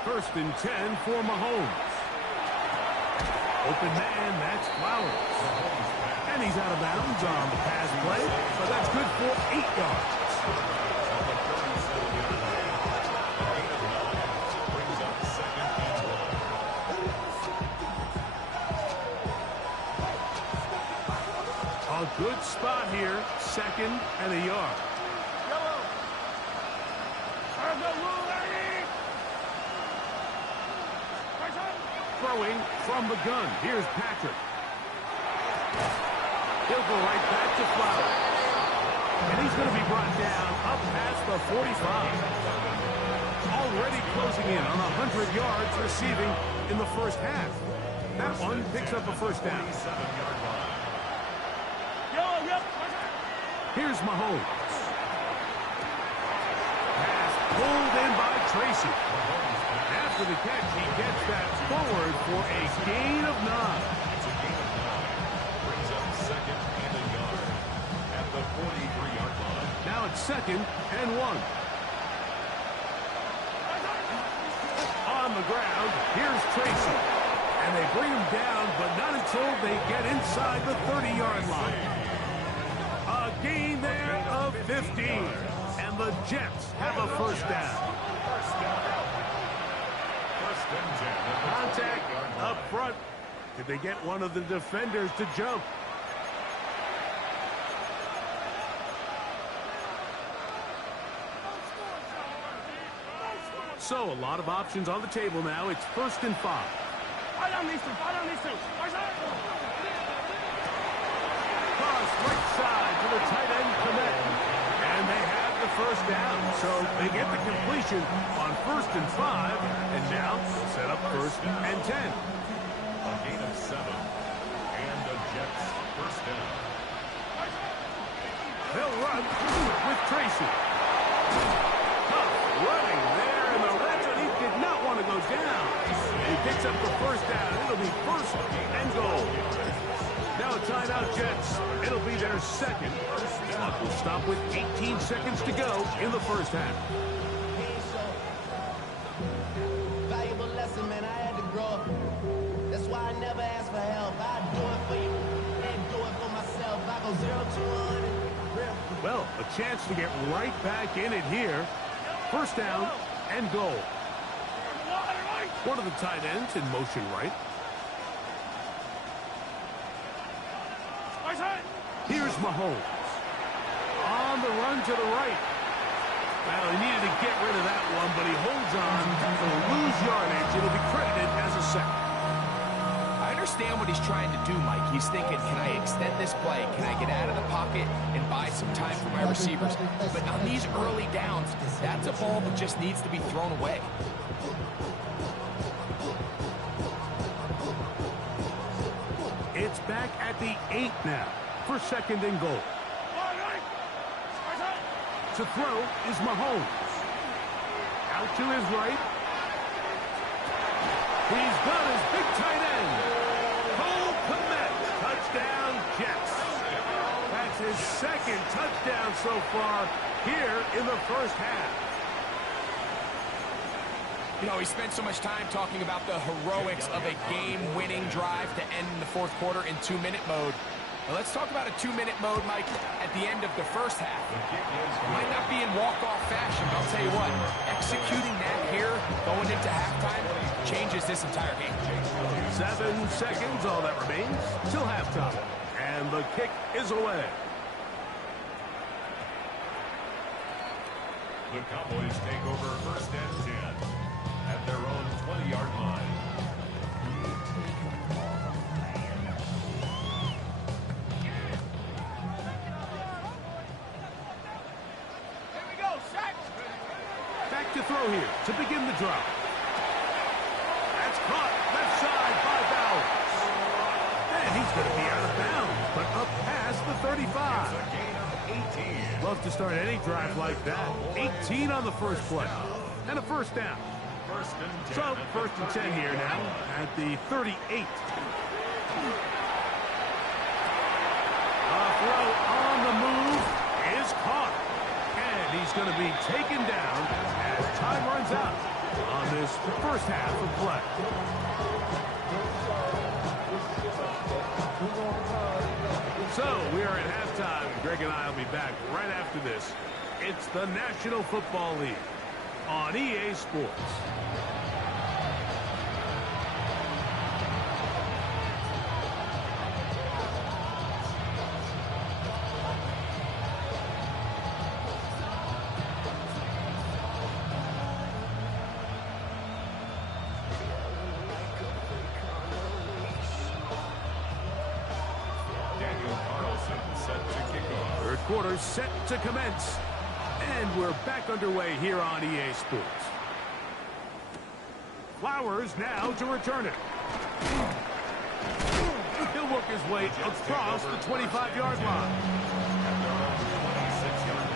First and 10 for Mahomes. Open man, that's Flowers. And he's out of bounds on the pass play, but that's good for 8 yards. A good spot here, 2nd and a yard. Throwing from the gun. Here's Patrick. He'll go right back to Flowers. And he's going to be brought down up past the 45. Already closing in on 100 yards receiving in the 1st half. That one picks up a 1st down. Here's Mahomes. Pass pulled in by Tracy. After the catch, he gets that forward for a gain of 9. It's a gain of 9. Brings up 2nd and a yard at the 43-yard line. Now it's 2nd and 1. On the ground, here's Tracy. And they bring him down, but not until they get inside the 30-yard line. Gain there of 15. And the Jets have a first down. Contact up front. Did they get one of the defenders to jump? So, a lot of options on the table now. It's 1st and 5. Cross right side to the tight end, Komet. And they have the first down. So, they get the completion on 1st and 5. And now, set up 1st and 10. A gain of 7. And the Jets first down. They'll run with Tracy. Tough running there in the red zone. He did not want to go down. He picks up the first down. It'll be 1st and goal. Now a timeout, Jets. It'll be their second. Clock will stop with 18 seconds to go in the first half. Valuable lesson, man. I had to grow up. That's why I never ask for help. I do it for you and do it for myself. I go 0 to 100. Well, a chance to get right back in it here. First down and goal. One of the tight ends in motion right. Here's Mahomes. On the run to the right. Well, he needed to get rid of that one, but he holds on. He'll lose yardage. It'll be credited as a sack. I understand what he's trying to do, Mike. He's thinking, can I extend this play? Can I get out of the pocket and buy some time for my receivers? But on these early downs, that's a ball that just needs to be thrown away. It's back at the 8 now for 2nd and goal. To throw is Mahomes. Out to his right. He's got his big tight end. Cole Kmet. Touchdown, Jets. That's his 2nd touchdown so far here in the first half. You know, he spent so much time talking about the heroics of a game-winning drive to end in the 4th quarter in 2-minute mode. Now let's talk about a 2-minute mode, Mike, at the end of the first half. It might not be in walk-off fashion, but I'll tell you what, executing that here, going into halftime, changes this entire game. 7 seconds, all that remains, till halftime. And the kick is away. The Cowboys take over 1st and 10 at their own 20-yard line. Back to throw here to begin the drive. That's caught left side by Bowers. And he's going to be out of bounds, but up past the 35. A gain of 18. Love to start any drive like that. 18 on the first play. And a first down. 1st and 10. So, 1st and 10 here now at the 38. A throw on the move is caught. And he's going to be taken down as time runs out on this first half of play. So, we are at halftime. Greg and I will be back right after this. It's the National Football League on EA Sports. Quarters set to commence. And we're back underway here on EA Sports. Flowers now to return it. He'll work his way across the 25-yard line. At their own 26-yard line.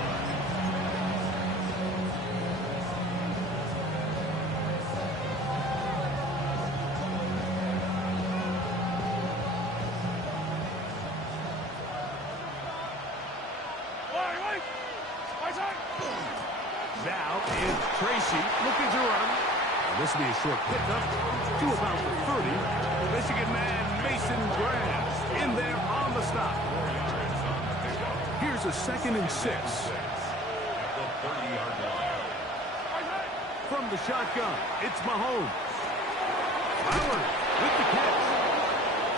Now is Tracy looking to run. This will be a short pickup to about the 30. Michigan man Mason Graham in there on the stop. Here's Here's a 2nd and 6. At the 30-yard line. From the shotgun, it's Mahomes. Howard with the catch.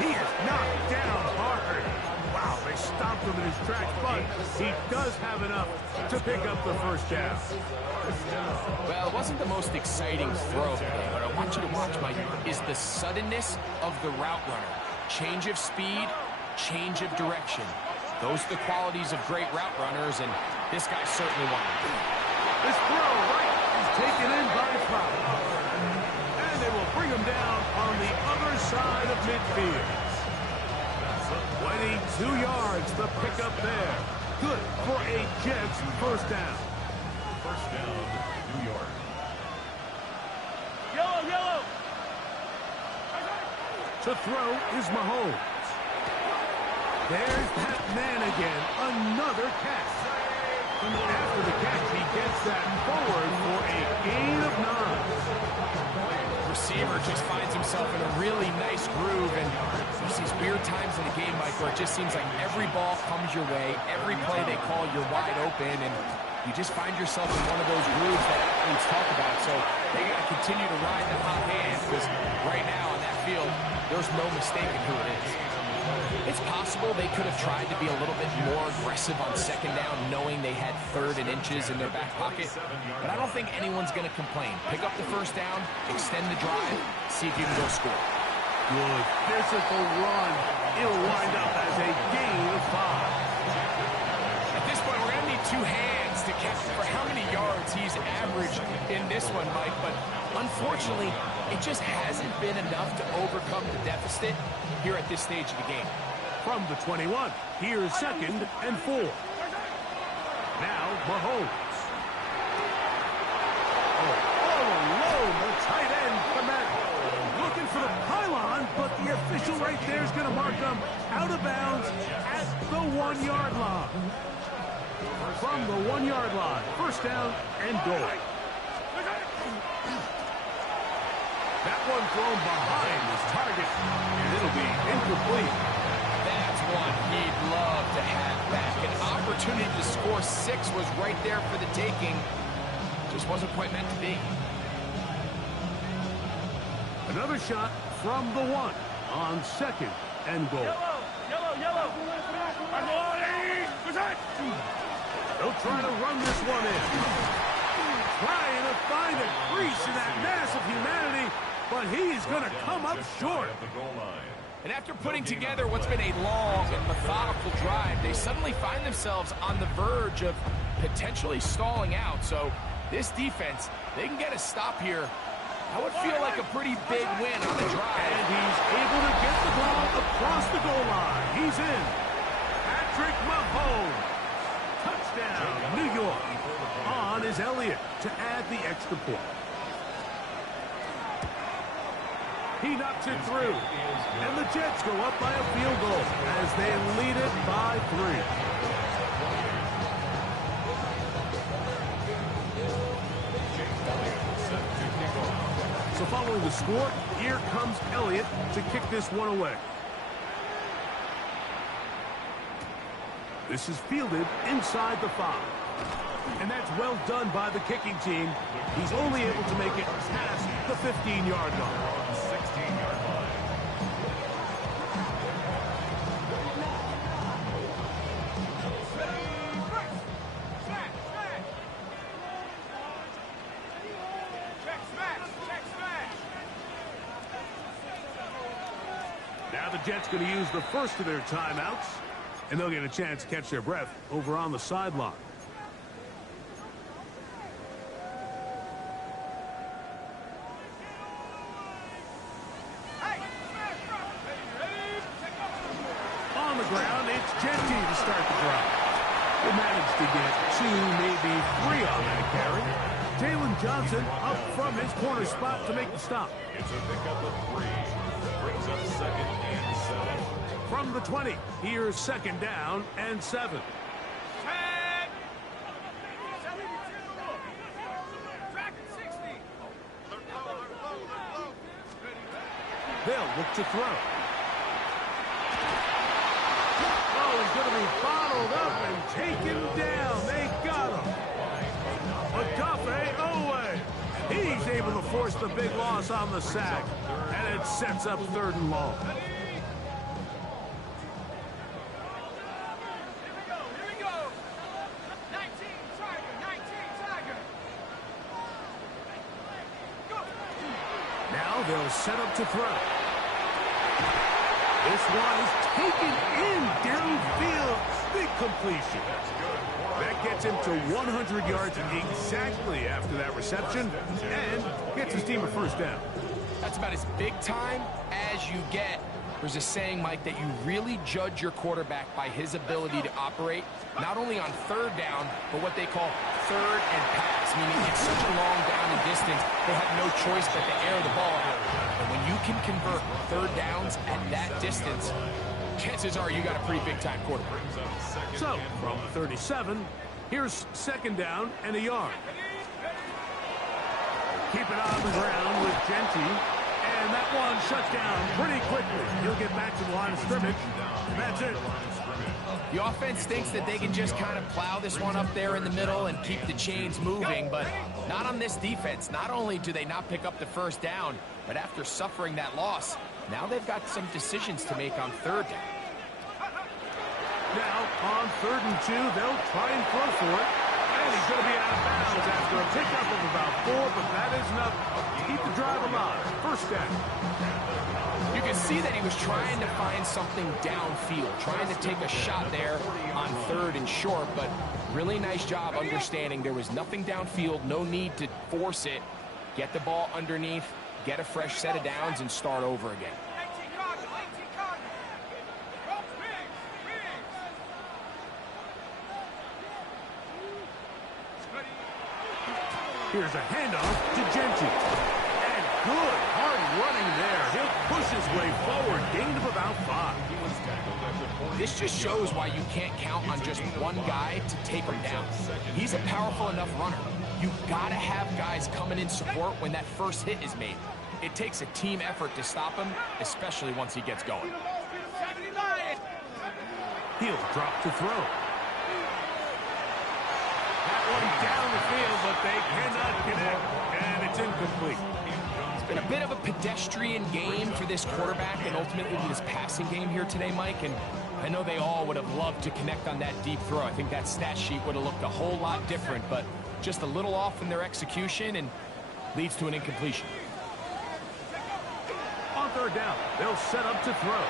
He is knocked down hard. Wow, they stopped him in his tracks, but he does have enough to pick up the first down. Well, it wasn't the most exciting throw today. What I want you to watch, Mike, is the suddenness of the route runner. Change of speed, change of direction. Those are the qualities of great route runners, and this guy certainly one of them. This throw right is taken in by Fowler. And they will bring him down on the other side of midfield. 22 yards, the pickup there. Good for a Jets first down. First down, New York. Yellow, yellow. To throw is Mahomes. There's that man again. Another catch. After the catch, he gets that forward for a gain of 9. Receiver just finds himself in a really nice groove, and there's these weird times in the game, Mike, where it just seems like every ball comes your way, every play they call, you're wide open, and you just find yourself in one of those grooves that athletes talk about. So they got to continue to ride the hot hand, because right now on that field, there's no mistaking who it is. It's possible they could have tried to be a little bit more aggressive on 2nd down, knowing they had 3rd and inches in their back pocket. But I don't think anyone's going to complain. Pick up the first down, extend the drive, see if you can go score. Good physical run. It'll wind up as a gain of 5. At this point, we're going to need 2 hands to catch for how many yards he's averaged in this one, Mike. But unfortunately, it just hasn't been enough to overcome the deficit here at this stage of the game. From the 21, here's 2nd and 4. Now Mahomes. All alone, the tight end commander. Looking for the pylon, but the official right there is going to mark them out of bounds at the 1-yard line. From the 1-yard line, first down and goal. That one thrown behind his target, and it'll be incomplete. That's one he'd love to have back. An opportunity to score 6 was right there for the taking. Just wasn't quite meant to be. Another shot from the 1 on 2nd and goal. Yellow, yellow, yellow. They'll try to run this one in. Trying to find a crease in that mass of humanity, but he's going to come up short. At the goal line. And after putting together what's been a long and methodical drive, they suddenly find themselves on the verge of potentially stalling out. So this defense, they can get a stop here. That would feel like a pretty big win on the drive. And he's able to get the ball across the goal line. He's in. Patrick Mahomes. Touchdown, New York. On is Elliott to add the extra point. He knocks it through. And the Jets go up by a field goal as they lead it by 3. So following the score, here comes Elliott to kick this one away. This is fielded inside the 5. And that's well done by the kicking team. He's only able to make it past the 15-yard line. 16-yard line. Now the Jets going to use the first of their timeouts, and they'll get a chance to catch their breath over on the sideline. On the ground, it's Genty to start the drive. They managed to get 2, maybe 3 on that carry. Jalen Johnson up from his corner spot to make the stop. It's a pickup of 3. Brings up 2nd and 7. From the 20, here's 2nd down and 7. They'll look to throw. Oh, he's going to be bottled up and taken down. They got him. Odafe Owe. He's able to force the big loss on the sack. And it sets up 3rd and long. Here we go. 19, Tiger. 19, Tiger. Go. Now they'll set up to throw. This one is taken in downfield. Big completion. That gets him to 100 yards exactly after that reception and gets his team a 1st down. That's about as big time as you get. There's a saying, Mike, that you really judge your quarterback by his ability to operate, not only on 3rd down, but what they call 3rd and pass, meaning it's such a long down and distance, they have no choice but to air the ball. And when you can convert 3rd downs at that distance, chances are you got a pretty big-time quarterback. So, from 37, here's 2nd down and a yard. Keep it on the ground with Genty. And that one shut down pretty quickly. He'll get back to the line of scrimmage. That's it. The offense thinks that they can just kind of plow this one up there in the middle and keep the chains moving, but not on this defense. Not only do they not pick up the 1st down, but after suffering that loss, now they've got some decisions to make on 3rd down. Now, on 3rd and 2, they'll try and throw for it. And he's going to be out of bounds after a pickup of about 4, but that is enough to keep the drive alive. 1st down. You can see that he was trying to find something downfield, trying to take a shot there on 3rd and short, but really nice job understanding there was nothing downfield, no need to force it. Get the ball underneath, get a fresh set of downs, and start over again. 19 Cardinals. 19 Cardinals. Go, Biggs. Here's a handoff to Genty. And good, hard running there. He'll push his way forward, gained of about 5. This just shows why you can't count on just one guy to take him down. He's a powerful enough runner. You've got to have guys coming in support when that first hit is made. It takes a team effort to stop him, especially once he gets going. 79. He'll drop to throw. That one down the field, but they cannot connect, and it's incomplete. It's been a bit of a pedestrian game for this quarterback and ultimately this passing game here today, Mike, and I know they all would have loved to connect on that deep throw. I think that stat sheet would have looked a whole lot different, but just a little off in their execution and leads to an incompletion. On 3rd down, they'll set up to throw.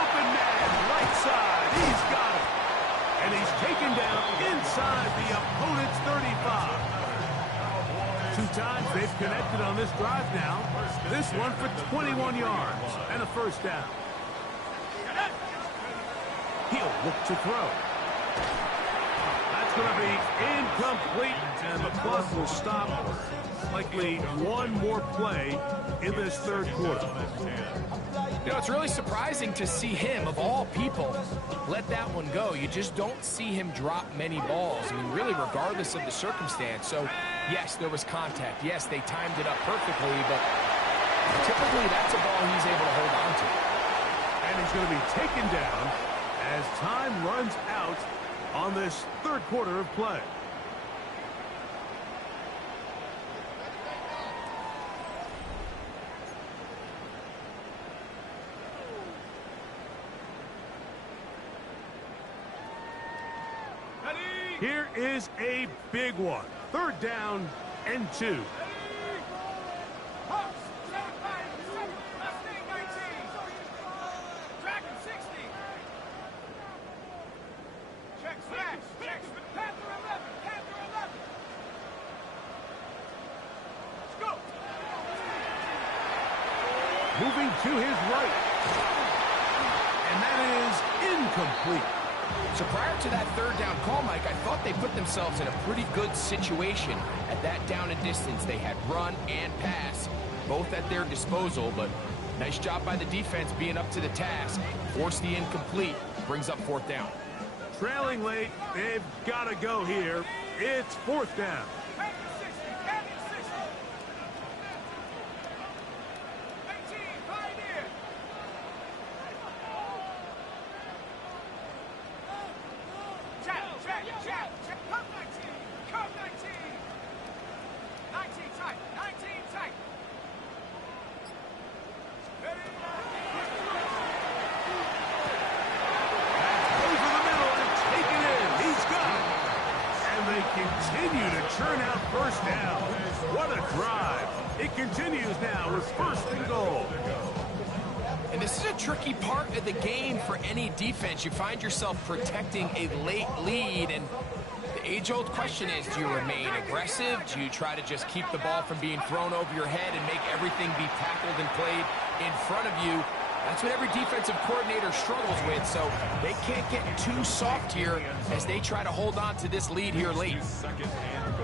Open man, right side, he's got it. And he's taken down inside the opponent's 35. 2 times they've connected on this drive now. This one for 21 yards and a 1st down. He'll look to throw. That's going to be incomplete, and the clock will stop. Likely one more play in this 3rd quarter. You know, it's really surprising to see him, of all people, let that one go. You just don't see him drop many balls. I mean, really, regardless of the circumstance. So, yes, there was contact. Yes, they timed it up perfectly, but typically that's a ball he's able to hold on to. And he's going to be taken down as time runs out on this 3rd quarter of play. Here is a big one. 3rd down and 2. Moving to his right. And that is incomplete. So prior to that 3rd down call, Mike, I thought they put themselves in a pretty good situation at that down and distance. They had run and pass, both at their disposal, but nice job by the defense being up to the task. Forced the incomplete, brings up 4th down. Trailing late, they've got to go here. It's 4th down. team tight. Over the middle and taken in. He's got it. And they continue to churn out first down. What a drive. It continues now with first and goal. And this is a tricky part of the game for any defense. You find yourself protecting a late lead, and the age-old question is, do you remain aggressive? Do you try to just keep the ball from being thrown over your head and make everything be tackled and played in front of you? That's what every defensive coordinator struggles with, so they can't get too soft here as they try to hold on to this lead here late.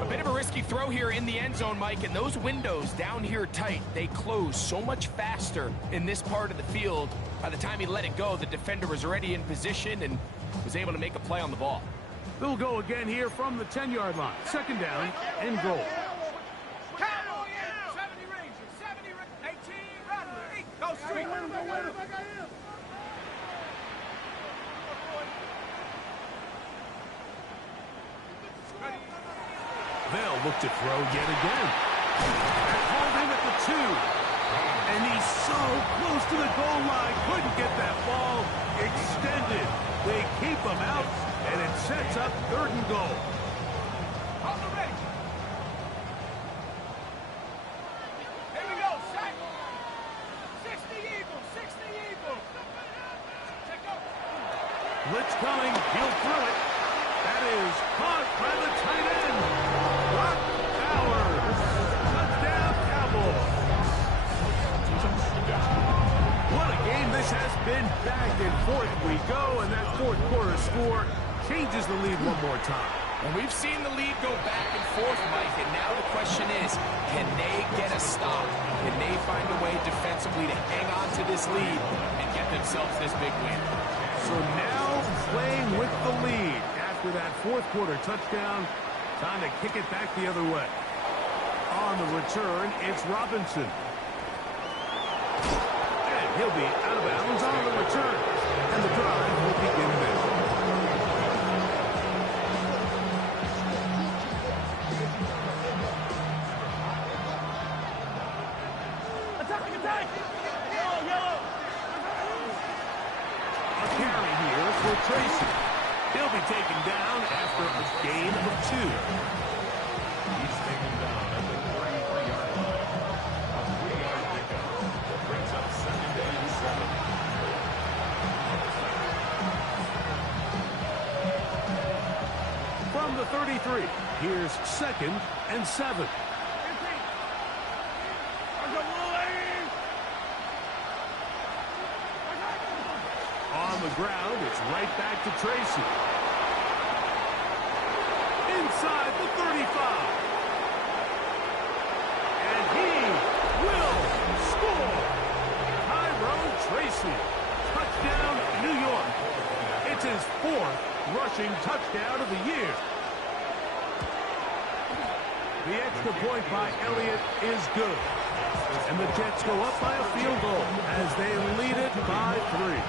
A bit of a risky throw here in the end zone, Mike, and those windows down here tight, they close so much faster in this part of the field. By the time he let it go, the defender was already in position and was able to make a play on the ball. They'll go again here from the 10-yard line. Second down and goal. Cowboy in. 70 Rangers. 70 Rangers. 18 Rattler. Go street. They'll look to throw yet again. They hold him at the 2. And he's so close to the goal line. Couldn't get that ball extended. They keep him out, and it sets up third and goal. On the ready. Here we go. Set. 60 Eagles. 60 Eagles. Check out. Blitz coming. He'll throw it. That is caught by the tight end. Brock Bowers. Touchdown, Cowboys. What a game this has been. Back and forth we go, and that fourth quarter score changes the lead one more time. And we've seen the lead go back and forth, Mike, and now the question is, can they get a stop? Can they find a way defensively to hang on to this lead and get themselves this big win? So now playing with the lead after that fourth quarter touchdown, time to kick it back the other way. On the return, it's Robinson. And he'll be out of bounds on the return. And the drive will begin there. Attack! Yellow! A carry here for Tracy. He'll be taken down after a gain of 2. He's taken down at the 33-yard line. A 3-yard pickup brings up second and 7. From the 33, here's second and 7. On the ground, it's right back to Tracy. Inside the 35. And he will score. Tyrone Tracy. Touchdown, New York. It's his 4th rushing touchdown of the year. The extra point by Elliott is good. And the Jets go up by a field goal as they lead it by 3.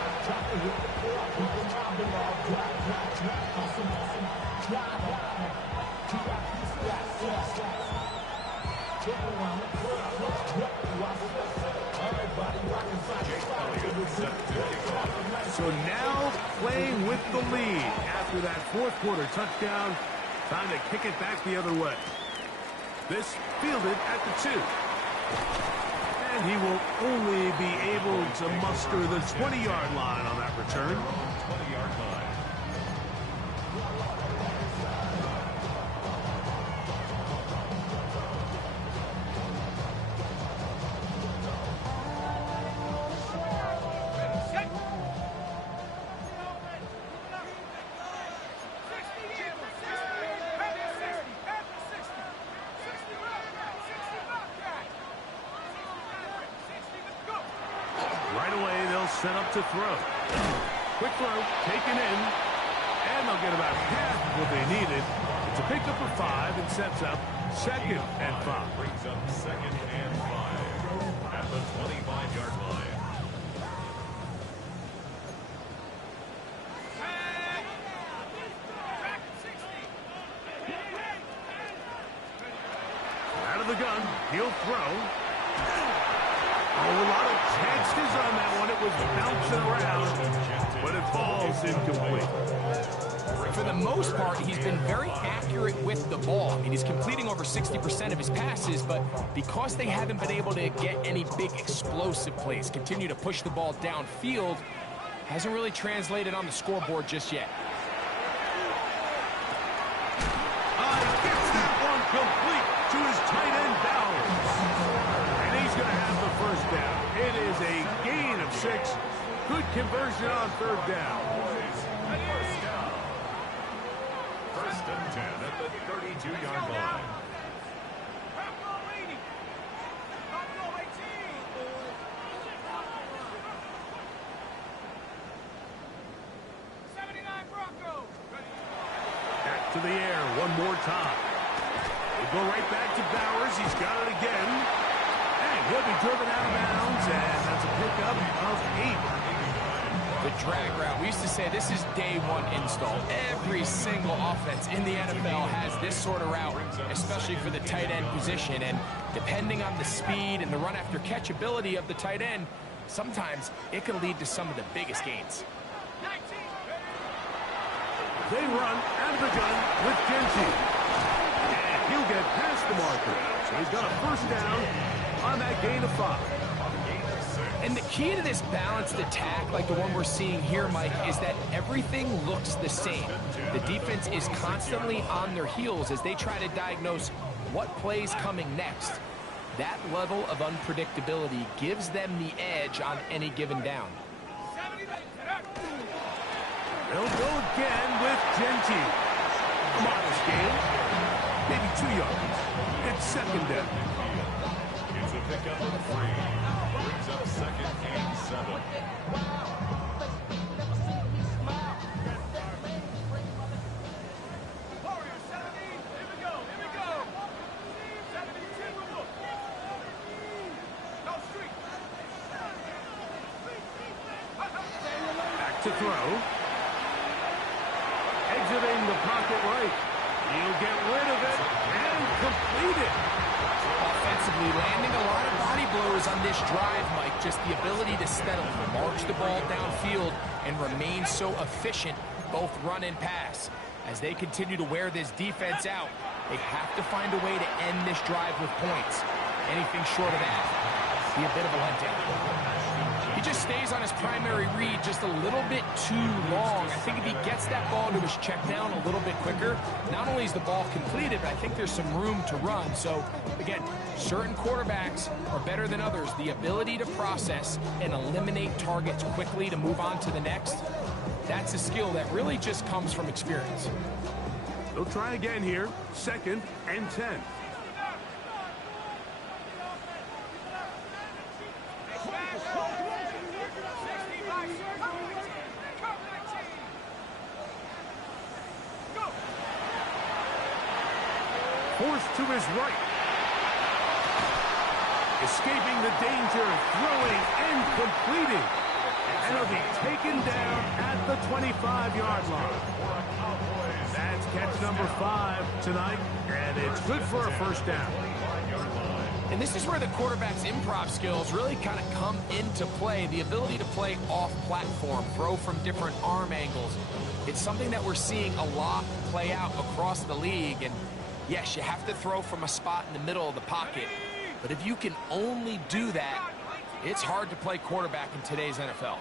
So now playing with the lead after that fourth quarter touchdown. Time to kick it back the other way. This fielded at the 2. And he will only be able to muster the 20-yard line on that return. 20-yard line. Set up to throw. Quick throw, taken in, and they'll get about half of what they needed. It's a pickup of 5 and sets up second and 5. Brings up second and 5 at the 25-yard line. Out of the gun. He'll throw. Oh, a lot of chances on that one. It was bouncing around, but it falls incomplete. For the most part, he's been very accurate with the ball. I mean, he's completing over 60% of his passes, but because they haven't been able to get any big explosive plays, continue to push the ball downfield, hasn't really translated on the scoreboard just yet. Gets that one complete to his tight end Bowers. And he's going to have the first down. It is a gain of 6. Good conversion on third down. First and 10 at the 32-yard line. Back to the air one more time. They go right back to Bowers. He's got it again. And he'll be driven out of bounds, and that's a pickup of 8. The drag route. We used to say this is day one install. Every single offense in the NFL has this sort of route, especially for the tight end position. And depending on the speed and the run after catch ability of the tight end, sometimes it can lead to some of the biggest gains. They run out of the gun with Genty. And he'll get past the marker. So he's got a first down on that gain of 5. And the key to this balanced attack, like the one we're seeing here, Mike, is that everything looks the same. The defense is constantly on their heels as they try to diagnose what play's coming next. That level of unpredictability gives them the edge on any given down. They'll go again with Genty. A modest gain. Maybe 2 yards. It's second down. It's a pickup of 3. Brings up second and 7. Back to throw. Exiting the pocket right. He'll get rid of it and complete it. Offensively, landing a lot of body blows on this drive, Mike. Just the ability to steadily march the ball downfield and remain so efficient, both run and pass. As they continue to wear this defense out, they have to find a way to end this drive with points. Anything short of that, be a bit of a letdown. He just stays on his primary read just a little bit too long. I think if he gets that ball to his check down a little bit quicker, not only is the ball completed, but I think there's some room to run. So, again, certain quarterbacks are better than others. The ability to process and eliminate targets quickly to move on to the next, that's a skill that really just comes from experience. They'll try again here. Second and 10. Forced to his right. Escaping the danger, throwing and completing. And he'll be taken down at the 25-yard line. That's catch number 5 tonight, and it's good for a first down. And this is where the quarterback's improv skills really kind of come into play. The ability to play off-platform, throw from different arm angles. It's something that we're seeing a lot play out across the league. And yes, you have to throw from a spot in the middle of the pocket. But if you can only do that, it's hard to play quarterback in today's NFL.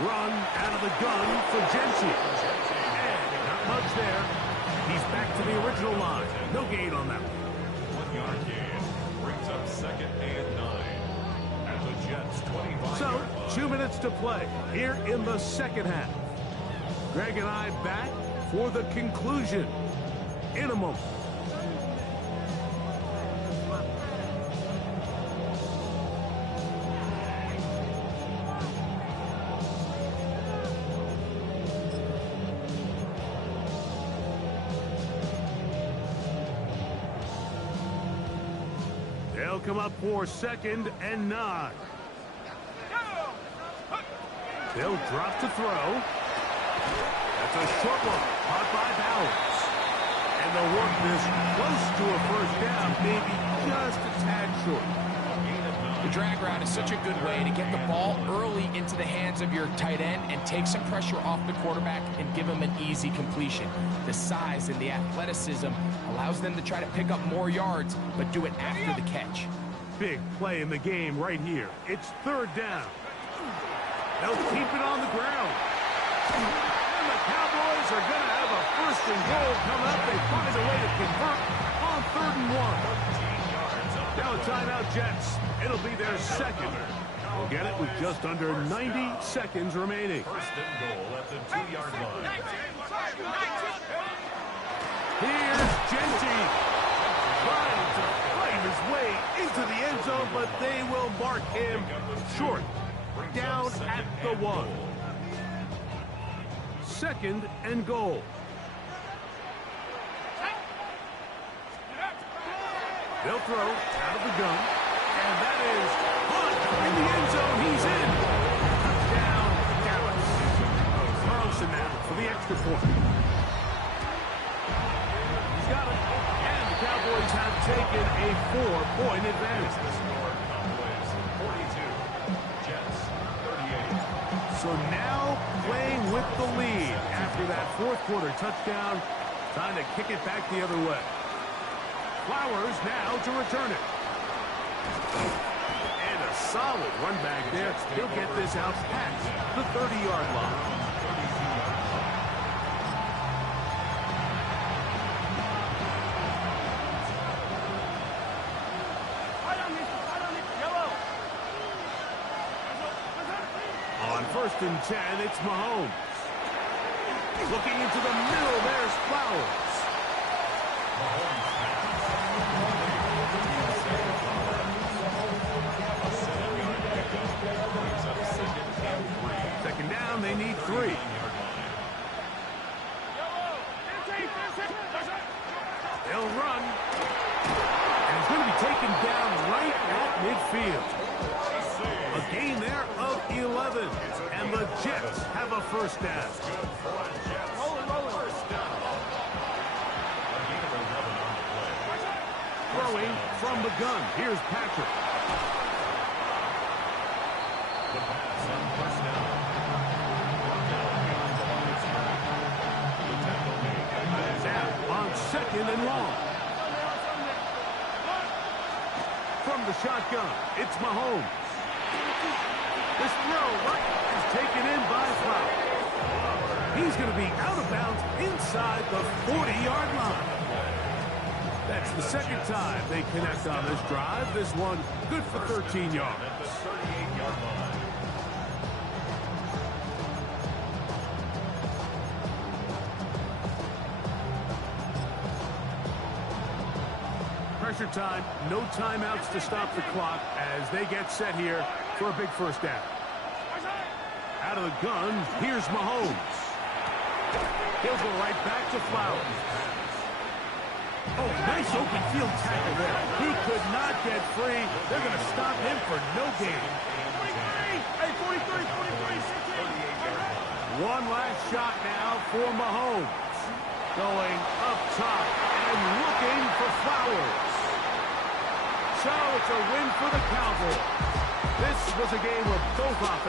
Run out of the gun for Genty. And not much there. He's back to the original line. No gain on that one. 1 yard gain. Brings up second and 9. At the Jets 25. So, 2 minutes to play here in the second half. Greg and I back for the conclusion in a moment. They'll come up for second and 9. They'll drop to throw. That's a short one, caught by Bowers. And they'll work this close to a first down, maybe just a tad short. The drag route is such a good way to get the ball early into the hands of your tight end and take some pressure off the quarterback and give him an easy completion. The size and the athleticism allows them to try to pick up more yards, but do it after the catch. Big play in the game right here. It's third down. They'll keep it on the ground. And the Cowboys are going to have a first and goal coming up. They find a way to convert on 3rd and 1. Now a timeout, Jets. It'll be their second. We'll get it with just under 90 seconds remaining. First and goal at the 2-yard line. Here's Genty. Trying to fight his way into the end zone, but they will mark him short. Down at the 1. Second and goal. They'll throw out of the gun. And that is Hunt in the end zone. He's in. Touchdown, Dallas. Carlson now for the extra point. He's got it. And the Cowboys have taken a 4-point advantage. The score, Cowboys 42, Jets 38. So now playing with the lead after that fourth quarter touchdown. Time to kick it back the other way. Flowers now to return it. And a solid run back there. He'll get this out past the 30-yard line. On 1st and 10, it's Mahomes. Looking into the middle, there's Flowers. Second down, they need 3. They'll run. And he's going to be taken down right at midfield. A gain there of 11. And the Jets have a first down. Throwing from the gun. Here's Patrick. The pass on first down. Now on 2nd and long. From the shotgun, it's Mahomes. This throw right is taken in by Flowers. He's going to be out of bounds inside the 40-yard line. That's the second time they connect on this drive. This one good for 13 yards. At the 38-yard line. Pressure time, no timeouts to stop the clock as they get set here for a big first down. Out of the gun, here's Mahomes. He'll go right back to Flowers. Oh, nice open field tackle there. He could not get free. They're going to stop him for no gain. Hey, 43, 43, 16. One last shot now for Mahomes. Going up top and looking for Flowers. So it's a win for the Cowboys. This was a game where both offenses